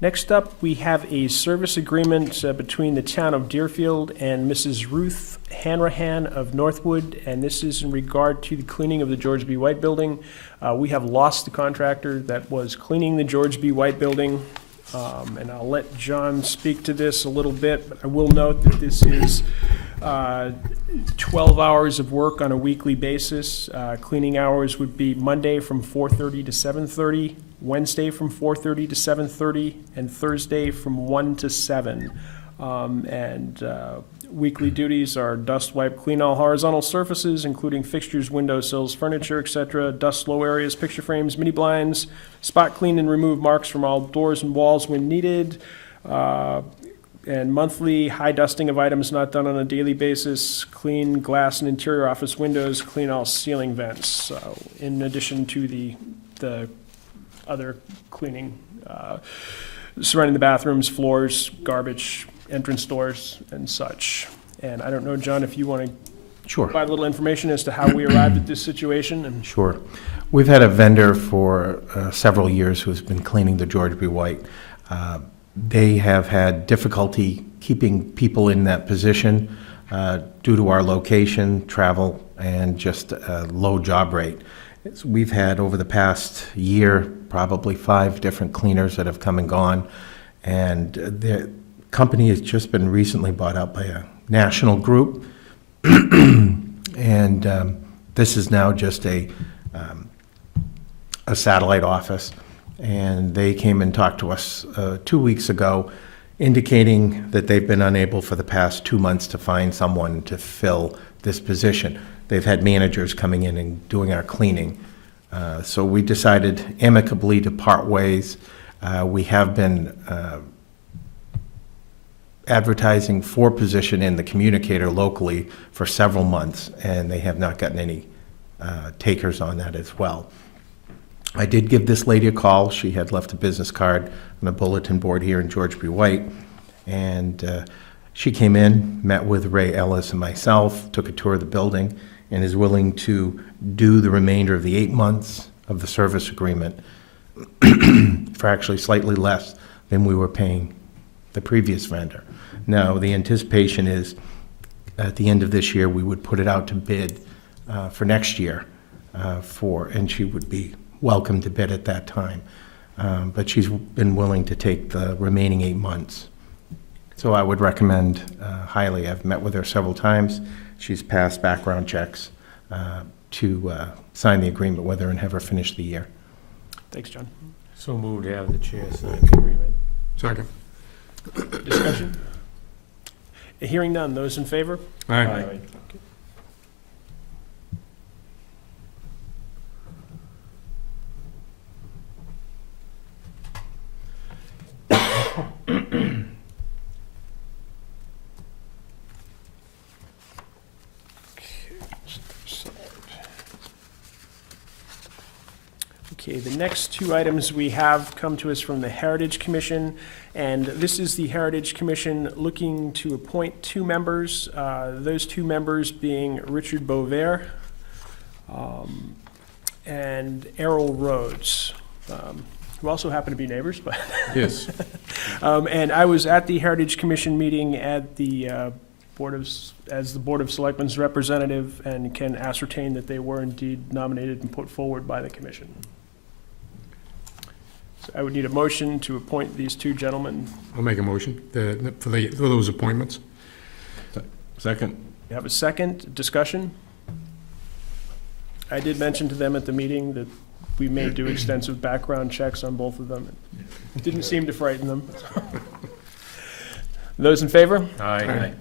Next up, we have a service agreement between the town of Deerfield and Mrs. Ruth Hanrahan of Northwood, and this is in regard to the cleaning of the George B. White Building. We have lost the contractor that was cleaning the George B. White Building, and I'll let John speak to this a little bit, but I will note that this is 12 hours of work on a weekly basis. Cleaning hours would be Monday from 4:30 to 7:30, Wednesday from 4:30 to 7:30, and Thursday from 1 to 7. Weekly duties are dust wipe, clean all horizontal surfaces, including fixtures, windowsills, furniture, etc., dust low areas, picture frames, mini blinds, spot clean and remove marks from all doors and walls when needed, and monthly high dusting of items not done on a daily basis, clean glass and interior office windows, clean all ceiling vents, in addition to the other cleaning surrounding the bathrooms, floors, garbage, entrance doors, and such. And I don't know, John, if you want to Sure. provide a little information as to how we arrived at this situation, and Sure. We've had a vendor for several years who's been cleaning the George B. White. They have had difficulty keeping people in that position due to our location, travel, and just a low job rate. We've had, over the past year, probably 5 different cleaners that have come and gone, and the company has just been recently bought out by a national group, and this is now just a satellite office. And they came and talked to us 2 weeks ago, indicating that they've been unable for the past 2 months to find someone to fill this position. They've had managers coming in and doing our cleaning. So we decided amicably to part ways. We have been advertising for position in the Communicator locally for several months, and they have not gotten any takers on that as well. I did give this lady a call. She had left a business card on a bulletin board here in George B. White, and she came in, met with Ray Ellis and myself, took a tour of the building, and is willing to do the remainder of the 8 months of the service agreement for actually slightly less than we were paying the previous vendor. Now, the anticipation is at the end of this year, we would put it out to bid for next year, and she would be welcome to bid at that time. But she's been willing to take the remaining 8 months. So I would recommend highly. I've met with her several times. She's passed background checks to sign the agreement with her and have her finish the year. thanks, John. So moved to have the chair sign the agreement. Second. Discussion? Hearing none, those in favor? Aye. Okay, the next 2 items we have come to us from the Heritage Commission, and this is the Heritage Commission looking to appoint 2 members, those 2 members being Richard Bover and Errol Rhodes, who also happen to be neighbors, but Yes. and I was at the Heritage Commission meeting at the as the Board of Selectmen's representative, and can ascertain that they were indeed nominated and put forward by the commission. So I would need a motion to appoint these 2 gentlemen. I'll make a motion for those appointments. Second. You have a second discussion? I did mention to them at the meeting that we may do extensive background checks on both of them. It didn't seem to frighten them. Those in favor? Aye.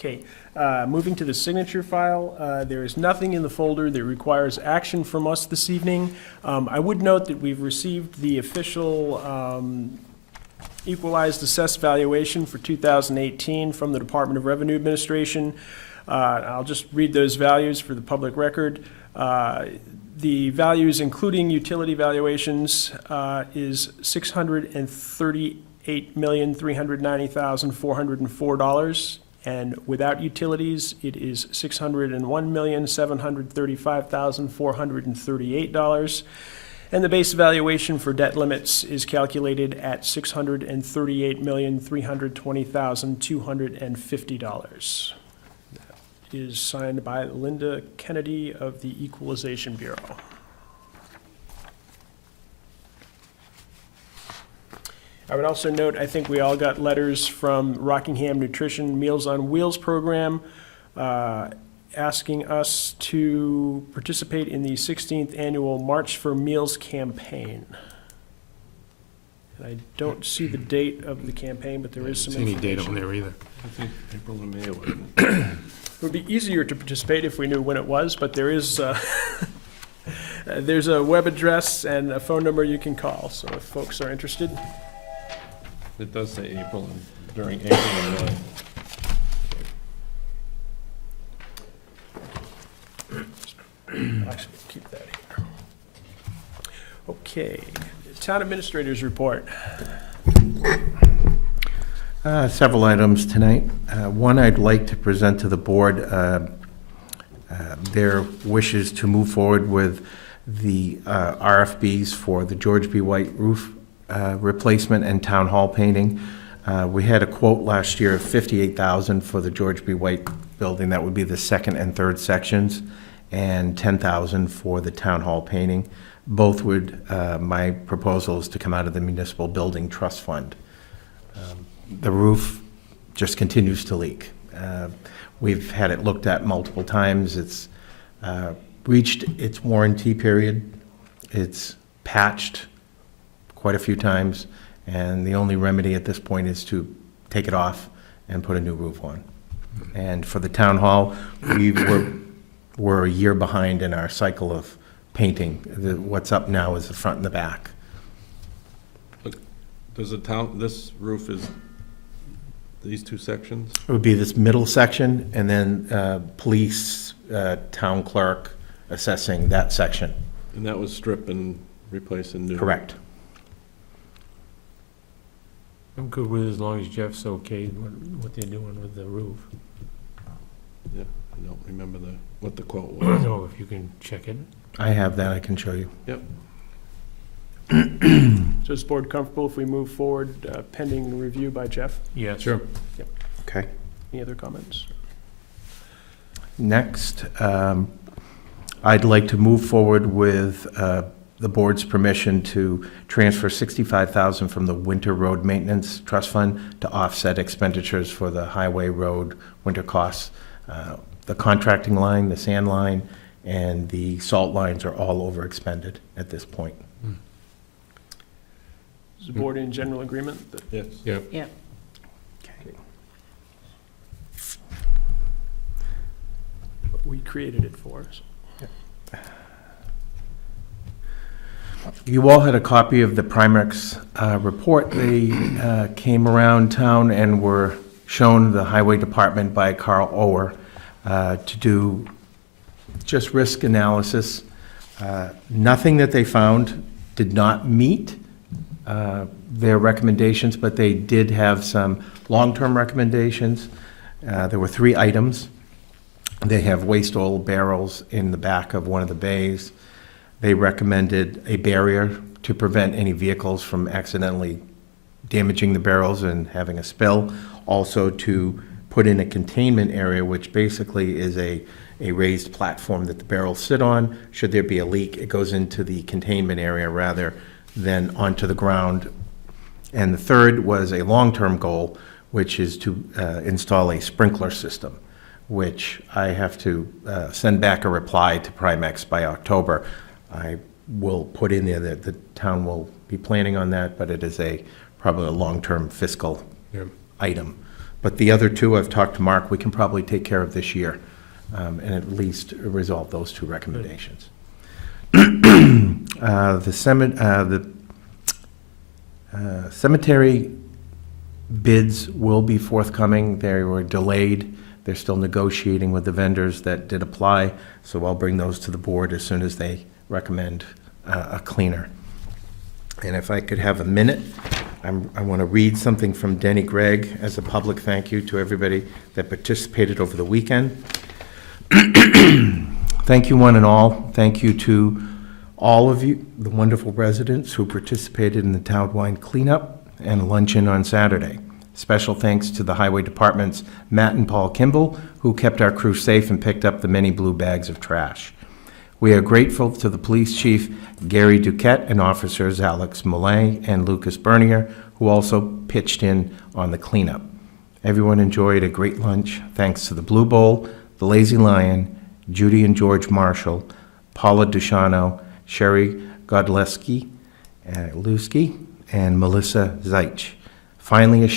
Okay, moving to the signature file, there is nothing in the folder that requires action from us this evening. I would note that we've received the official equalized assessed valuation for 2018 from the Department of Revenue Administration. I'll just read those values for the public record. The values, including utility valuations, is $638,390,404. And without utilities, it is $601,735,438. And the base valuation for debt limits is calculated at $638,320,250. Is signed by Linda Kennedy of the Equalization Bureau. I would also note, I think we all got letters from Rockingham Nutrition Meals on Wheels program asking us to participate in the 16th annual March for Meals campaign. And I don't see the date of the campaign, but there is some Any information. date on there either. I think April and May were. It would be easier to participate if we knew when it was, but there is, there's a web address and a phone number you can call, so if folks are interested. It does say April, and during April and May. Actually, keep that here. Okay, Town Administrator's Report. Several items tonight. One, I'd like to present to the board their wishes to move forward with the RFBs for the George B. White roof replacement and town hall painting. We had a quote last year of $58,000 for the George B. White building. That would be the second and third sections, and $10,000 for the town hall painting. Both would, my proposal is to come out of the Municipal Building Trust Fund. The roof just continues to leak. We've had it looked at multiple times. It's reached its warranty period. It's patched quite a few times, and the only remedy at this point is to take it off and put a new roof on. And for the town hall, we're a year behind in our cycle of painting. What's up now is the front and the back. Does the town, this roof is these two sections? It would be this middle section, and then police, town clerk assessing that section. And that was strip and replace and new? Correct. I'm good with it as long as Jeff's okay what they're doing with the roof. Yeah, I don't remember what the quote I was. don't know if you can check it. I have that, I can show you. Yep. So is the board comfortable if we move forward pending review by Jeff? Yes. Sure. Okay. Any other comments? Next, I'd like to move forward with the board's permission to transfer $65,000 from the Winter Road Maintenance Trust Fund to offset expenditures for the highway road winter costs. The contracting line, the sand line, and the salt lines are all over expended at this point. Is the board in general agreement that Yes. Yep. Yep. we created it for? You all had a copy of the Primex report. They came around town and were shown the Highway Department by Carl Ower to do just risk analysis. Nothing that they found did not meet their recommendations, but they did have some long-term recommendations. There were 3 items. They have waste oil barrels in the back of one of the bays. They recommended a barrier to prevent any vehicles from accidentally damaging the barrels and having a spill. Also to put in a containment area, which basically is a raised platform that the barrels sit on. Should there be a leak, it goes into the containment area rather than onto the ground. And the third was a long-term goal, which is to install a sprinkler system, which I have to send back a reply to Primex by October. I will put in there that the town will be planning on that, but it is probably a long-term fiscal Yep. item. But the other two, I've talked to Mark, we can probably take care of this year, and at least resolve those two recommendations. The cemetery bids will be forthcoming. They were delayed. They're still negotiating with the vendors that did apply, so I'll bring those to the board as soon as they recommend a cleaner. And if I could have a minute, I want to read something from Denny Gregg as a public thank you to everybody that participated over the weekend. Thank you, one and all. Thank you to all of you, the wonderful residents who participated in the townwide cleanup and luncheon on Saturday. Special thanks to the Highway Department's Matt and Paul Kimball, who kept our crew safe and picked up the many blue bags of trash. We are grateful to the police chief, Gary Duquette, and officers Alex Millay and Lucas Bernier, who also pitched in on the cleanup. Everyone enjoyed a great lunch thanks to the Blue Bowl, the Lazy Lion, Judy and George Marshall, Paula Dushano, Sherry Godleski, Lusky, and Melissa Zeich. Finally, a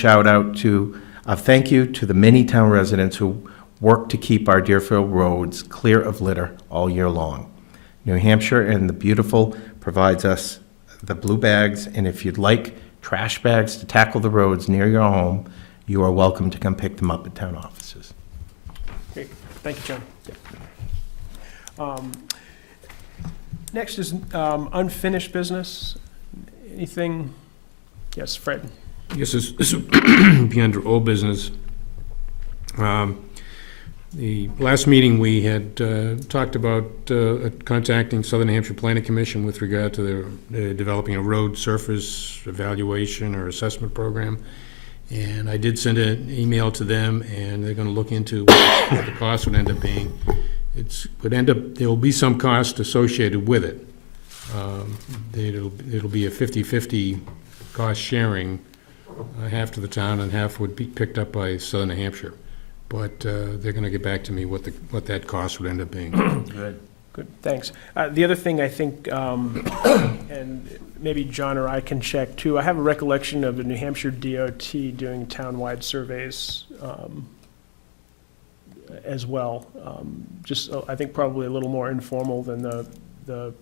thank you to the many town residents who work to keep our Deerfield roads clear of litter all year long. New Hampshire and the Beautiful provides us the blue bags, and if you'd like trash bags to tackle the roads near your home, you are welcome to come pick them up at town offices. Great. Thank you, John. Next is unfinished business. Anything? Yes, Fred. Yes, this would be under old business. The last meeting, we had talked about contacting Southern Hampshire Planning Commission with regard to their developing a road surface evaluation or assessment program. And I did send an email to them, and they're going to look into what the cost would end up being. There will be some cost associated with it. It'll be a 50-50 cost sharing, half to the town and half would be picked up by Southern New Hampshire. But they're going to get back to me what that cost would end up being. Good, thanks. The other thing I think, and maybe John or I can check too, I have a recollection of the New Hampshire DOT doing townwide surveys as well. I think probably a little more informal than the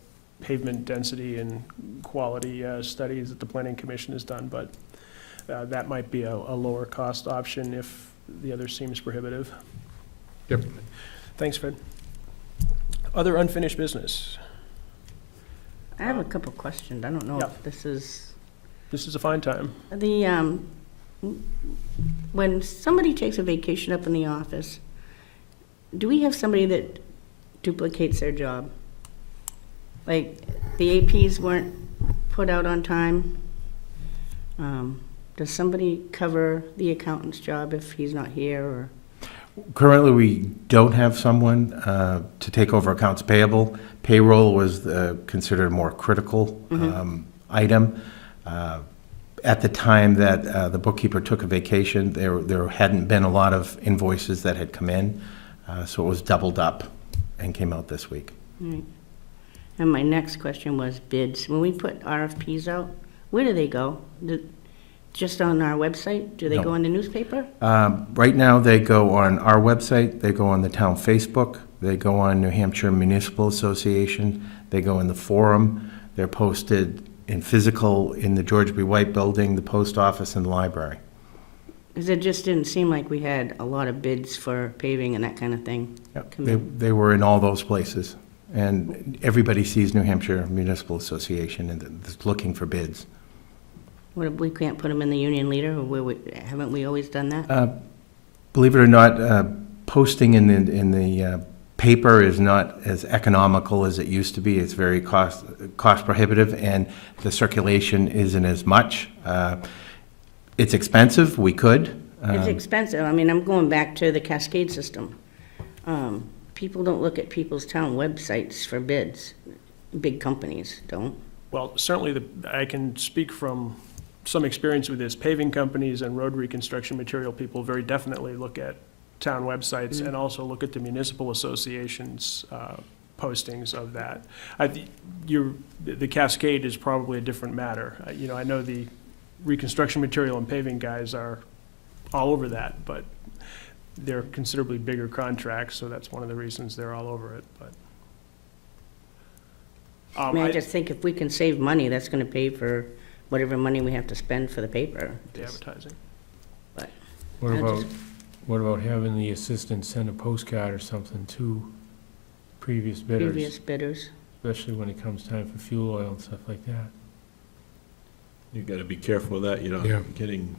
pavement density and quality studies that the Planning Commission has done, but that might be a lower cost option if the other seems prohibitive. Yep. Thanks, Fred. Other unfinished business? I have a couple questions. I don't know Yeah. if this is, This is a fine time. when somebody takes a vacation up in the office, do we have somebody that duplicates their job? Like, the APs weren't put out on time? Does somebody cover the accountant's job if he's not here, or? Currently, we don't have someone to take over accounts payable. Payroll was considered a more critical item. At the time that the bookkeeper took a vacation, there hadn't been a lot of invoices that had come in, so it was doubled up and came out this week. Right. And my next question was bids. When we put RFPs out, where do they go? Just on our website? Do they No. go in the newspaper? Right now, they go on our website, they go on the town Facebook, they go on New Hampshire Municipal Association, they go in the forum, they're posted in physical in the George B. White Building, the post office, and the library. Because it just didn't seem like we had a lot of bids for paving and that kind of thing. Yep, Come they were in all those places. And everybody sees New Hampshire Municipal Association and is looking for bids. What, we can't put them in the Union Leader, or haven't we always done that? Believe it or not, posting in the paper is not as economical as it used to be. It's very cost prohibitive, and the circulation isn't as much. It's expensive. We could. It's expensive. I mean, I'm going back to the Cascade system. People don't look at people's town websites for bids. Big companies don't. Well, certainly I can speak from some experience with this. Paving companies and road reconstruction material people very definitely look at town websites and also look at the municipal associations' postings of that. The Cascade is probably a different matter. I know the reconstruction material and paving guys are all over that, but they're considerably bigger contracts, so that's one of the reasons they're all over it, but. I mean, I just think if we can save money, that's gonna pay for whatever money we have to spend for the paper. The advertising. What I about, just- what about having the assistant send a postcard or something to previous bidders? Previous bidders. Especially when it comes time for fuel oil and stuff like that. You gotta be careful of that, you Yeah. know, getting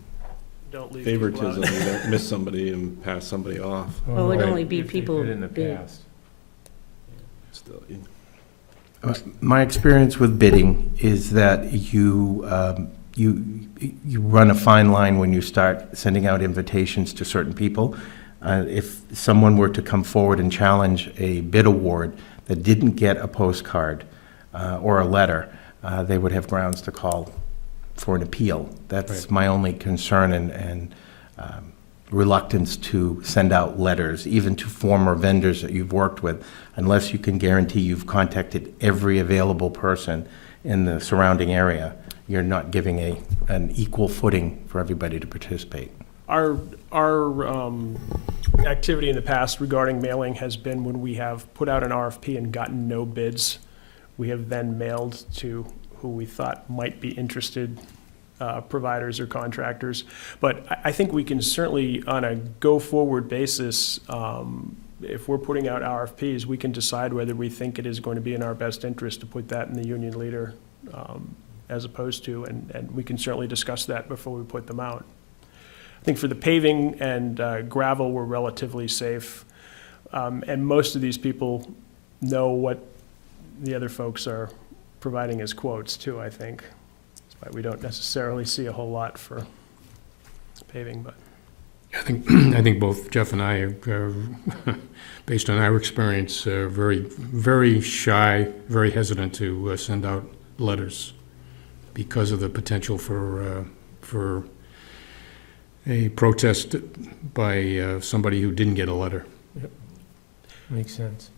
Don't leave people out. favoritism, you don't miss somebody and pass somebody off. Well, it would Right. only be If they people did in the bid. past. Still, My experience with bidding is that you run a fine line when you start sending out invitations to certain people. If someone were to come forward and challenge a bid award that didn't get a postcard or a letter, they would have grounds to call for an appeal. That's Right. my only concern and reluctance to send out letters, even to former vendors that you've worked with, unless you can guarantee you've contacted every available person in the surrounding area. You're not giving an equal footing for everybody to participate. Our activity in the past regarding mailing has been when we have put out an RFP and gotten no bids, we have then mailed to who we thought might be interested, providers or contractors. But I think we can certainly, on a go-forward basis, if we're putting out RFPs, we can decide whether we think it is going to be in our best interest to put that in the union leader as opposed to, and we can certainly discuss that before we put them out. I think for the paving and gravel, we're relatively safe. And most of these people know what the other folks are providing as quotes too, I think. That's why we don't necessarily see a whole lot for paving, but. I think both Jeff and I are, based on our experience, very, very shy, very hesitant to send out letters because of the potential for a protest by somebody who didn't get a letter. Makes sense.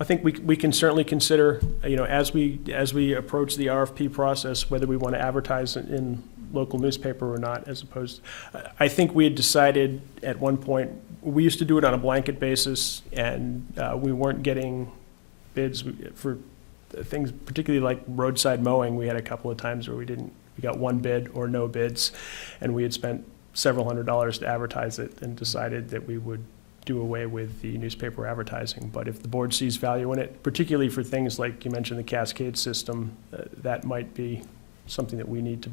I think we can certainly consider, you know, as we approach the RFP process, whether we want to advertise in local newspaper or not, as opposed, I think we had decided at one point, we used to do it on a blanket basis, and we weren't getting bids for things, particularly like roadside mowing. We had a couple of times where we got one bid or no bids, and we had spent several $100s to advertise it and decided that we would do away with the newspaper advertising. But if the board sees value in it, particularly for things like you mentioned, the Cascade system, that might be something that we need to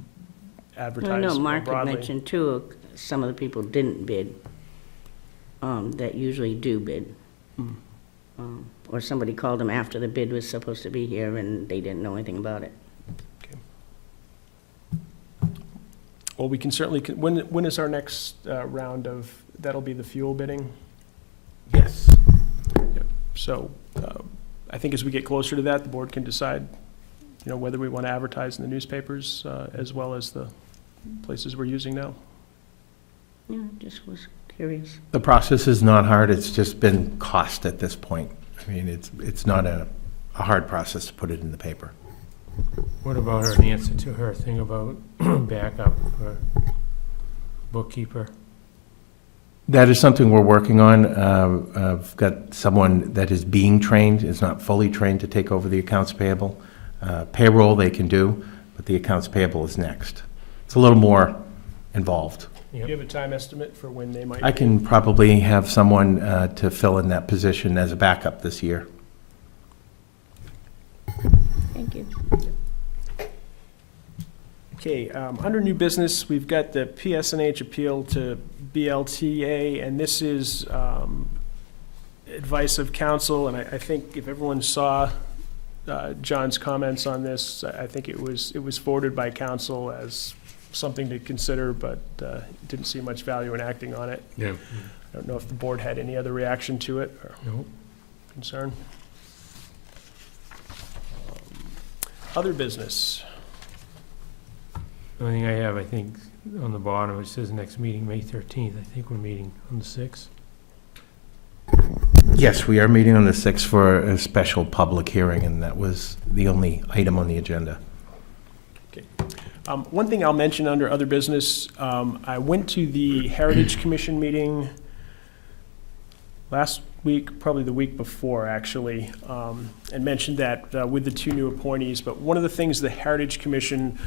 I advertise know more Mark had broadly. mentioned too, some of the people didn't bid, that usually do bid. Or somebody called them after the bid was supposed to be here and they didn't know anything about it. Well, we can certainly, when is our next round of, that'll be the fuel bidding? Yes. So I think as we get closer to that, the board can decide, you know, whether we want to advertise in the newspapers as well as the places we're using now. Yeah, just was curious. The process is not hard, it's just been cost at this point. I mean, it's not a hard process to put it in the paper. What about her, the answer to her thing about backup for bookkeeper? That is something we're working on. I've got someone that is being trained, is not fully trained to take over the accounts payable. Payroll they can do, but the accounts payable is next. It's a little more involved. Do you have a time estimate for when they might? I can probably have someone to fill in that position as a backup this year. Thank you. Okay, under new business, we've got the PSNH appeal to BLTA, and this is advice of counsel, and I think if everyone saw John's comments on this, I think it was forwarded by counsel as something to consider, but didn't see much value in acting on it. Yeah. I don't know if the board had any other reaction to it or Nope. concern. Other business. The only thing I have, I think, on the bottom, it says next meeting, May 13th. I think we're meeting on the 6th. Yes, we are meeting on the 6th for a special public hearing, and that was the only item on the agenda. One thing I'll mention under other business, I went to the Heritage Commission meeting last week, probably the week before, actually, and mentioned that with the two new appointees. But one of the things the Heritage Commission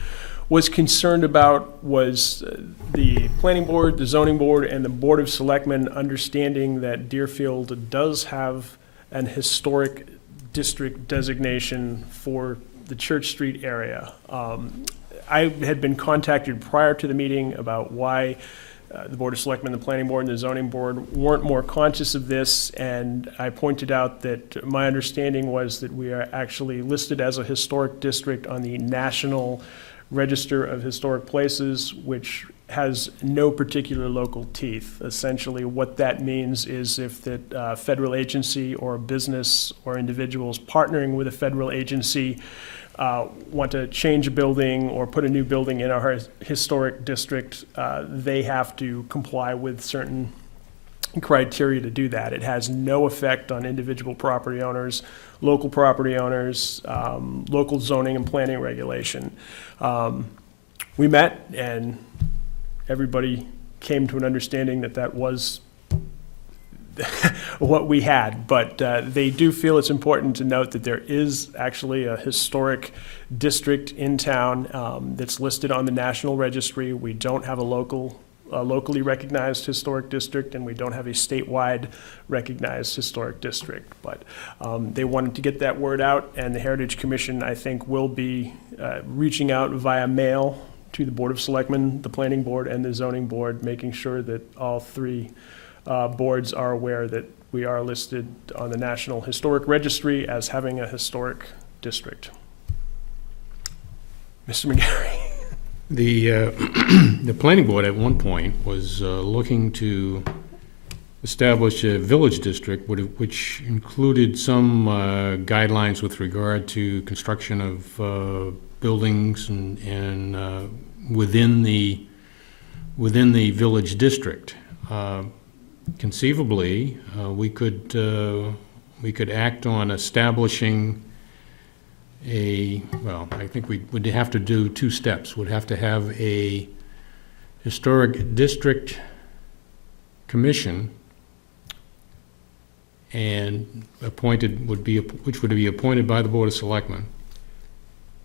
was concerned about was the Planning Board, the Zoning Board, and the Board of Selectmen understanding that Deerfield does have an historic district designation for the Church Street area. I had been contacted prior to the meeting about why the Board of Selectmen, the Planning Board, and the Zoning Board weren't more conscious of this, and I pointed out that my understanding was that we are actually listed as a historic district on the National Register of Historic Places, which has no particular local teeth. Essentially, what that means is if the federal agency or a business or individuals partnering with a federal agency want to change a building or put a new building in our historic district, they have to comply with certain criteria to do that. It has no effect on individual property owners, local property owners, local zoning and planning regulation. We met and everybody came to an understanding that that was what we had, but they do feel it's important to note that there is actually a historic district in town that's listed on the National Registry. We don't have a locally recognized historic district, and we don't have a statewide recognized historic district, but they wanted to get that word out, and the Heritage Commission, I think, will be reaching out via mail to the Board of Selectmen, the Planning Board, and the Zoning Board, making sure that all three boards are aware that we are listed on the National Historic Registry as having a historic district. Mr. McGarry. The planning board at one point was looking to establish a village district, which included some guidelines with regard to construction of buildings and within the village district. Conceivably, we could act on establishing I think we would have to do two steps. We'd have to have a historic district commission, and which would be appointed by the Board of Selectmen.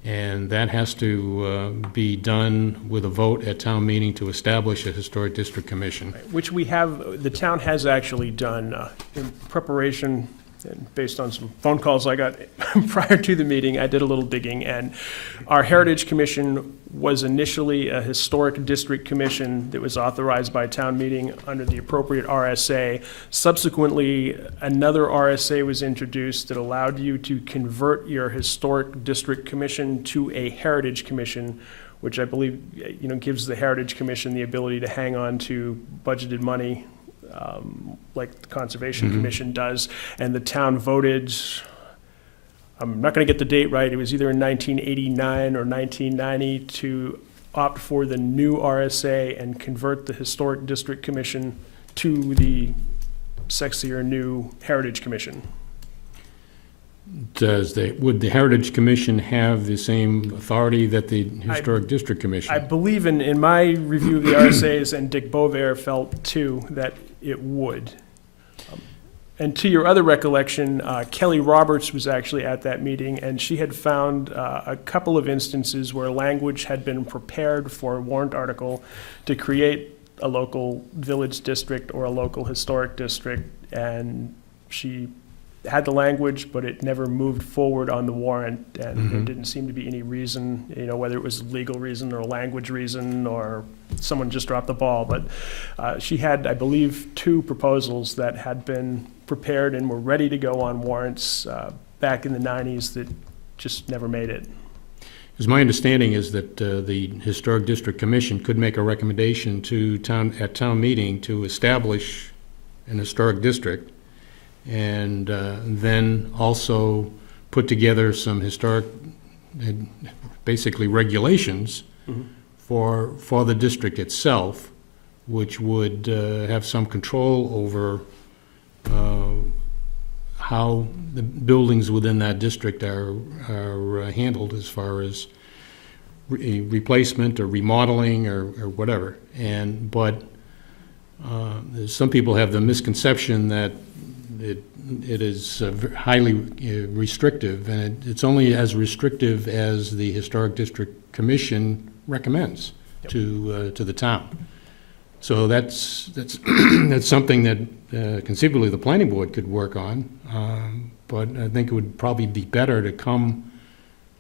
And that has to be done with a vote at town meeting to establish a historic district commission. Which the town has actually done in preparation, and based on some phone calls I got prior to the meeting, I did a little digging, and our Heritage Commission was initially a historic district commission that was authorized by town meeting under the appropriate RSA. Subsequently, another RSA was introduced that allowed you to convert your historic district commission to a Heritage Commission, which I believe gives the Heritage Commission the ability to hang on to budgeted money like the Conservation Commission does. And the town voted, I'm not going to get the date right, it was either in 1989 or 1990, to opt for the new RSA and convert the Historic District Commission to the sexier new Heritage Commission. Would the Heritage Commission have the same authority that the Historic District Commission? I believe in my review of the RSAs, and Dick Bovair felt too, that it would. And to your other recollection, Kelly Roberts was actually at that meeting, and she had found a couple of instances where language had been prepared for a warrant article to create a local village district or a local historic district, and she had the language, but it never moved forward on the warrant, and there didn't seem to be any reason, whether it was legal reason or language reason or someone just dropped the ball. But she had, I believe, 2 proposals that had been prepared and were ready to go on warrants back in the 90s that just never made it. As my understanding is that the Historic District Commission could make a recommendation at town meeting to establish an historic district, and then also put together some historic, basically regulations for the district itself, which would have some control over how the buildings within that district are handled as far as replacement or remodeling or whatever. But some people have the misconception that it is highly restrictive, and it's only as restrictive as the Historic District Commission recommends to the town. So that's that's something that conceivably the planning board could work on, but I think it would probably be better to come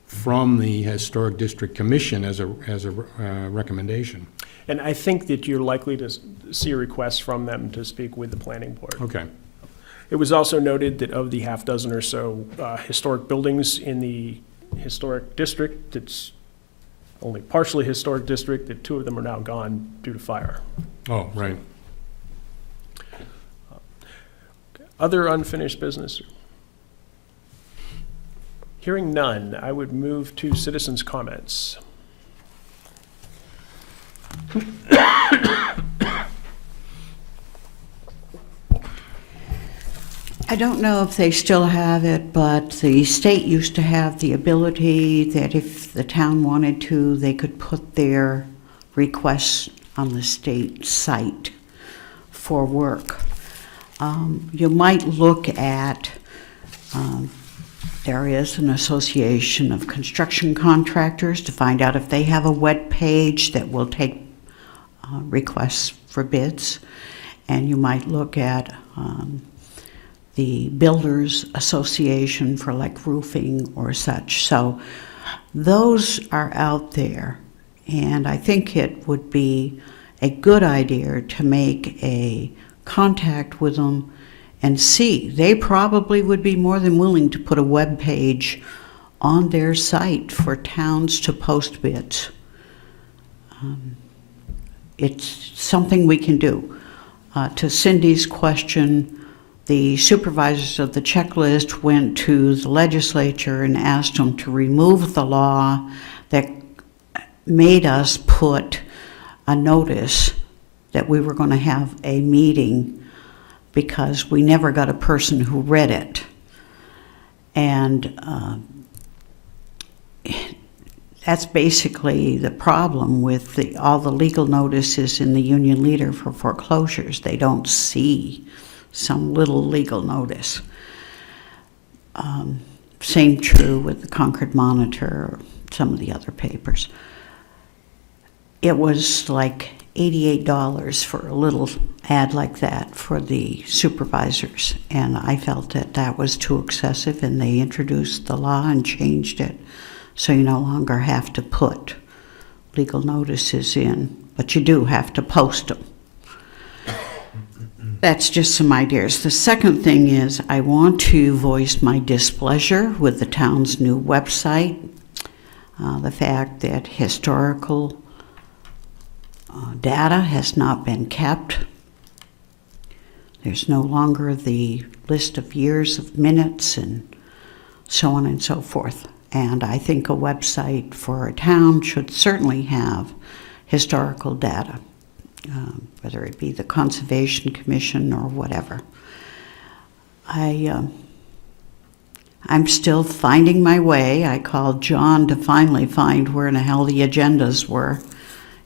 from the Historic District Commission as a recommendation. And I think that you're likely to see a request from them to speak with the planning board. Okay. It was also noted that of the half dozen or so historic buildings in the historic district, it's only partially historic district, that 2 of them are now gone due to fire. Oh, right. Other unfinished business? Hearing none, I would move to citizens' comments. I don't know if they still have it, but the state used to have the ability that if the town wanted to, they could put their requests on the state site for work. You might look at, there is an association of construction contractors to find out if they have a web page that will take requests for bids. And you might look at the Builders Association for like roofing or such. So those are out there, and I think it would be a good idea to make a contact with them and see. They probably would be more than willing to put a web page on their site for towns to post bids. It's something we can do. To Cindy's question, the supervisors of the checklist went to the legislature and asked them to remove the law that made us put a notice that we were going to have a meeting, because we never got a person who read it. And that's basically the problem with all the legal notices in the Union Leader for foreclosures. They don't see some little legal notice. Same true with the Concord Monitor or some of the other papers. It was like $88 for a little ad like that for the supervisors, and I felt that that was too excessive, and they introduced the law and changed it so you no longer have to put legal notices in, but you do have to post them. That's just some ideas. The second thing is I want to voice my displeasure with the town's new website. The fact that historical data has not been kept. There's no longer the list of years of minutes and so on and so forth. And I think a website for a town should certainly have historical data, whether it be the Conservation Commission or whatever. I'm still finding my way. I called John to finally find where in the hell the agendas were.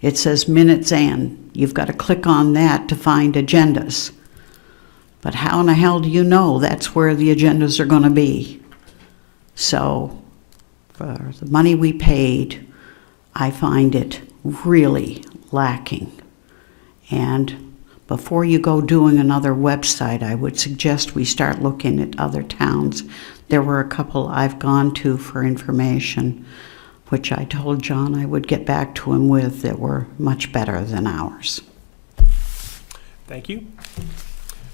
It says minutes and. You've got to click on that to find agendas. But how in the hell do you know that's where the agendas are going to be? So for the money we paid, I find it really lacking. And before you go doing another website, I would suggest we start looking at other towns. There were a couple I've gone to for information, which I told John I would get back to him with, that were much better than ours. Thank you.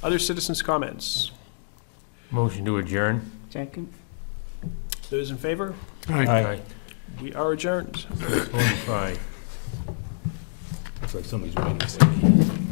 Other citizens' comments? Motion to adjourn? Second. Those in favor? Aye. We are adjourned. 6:45. Looks like somebody's waiting.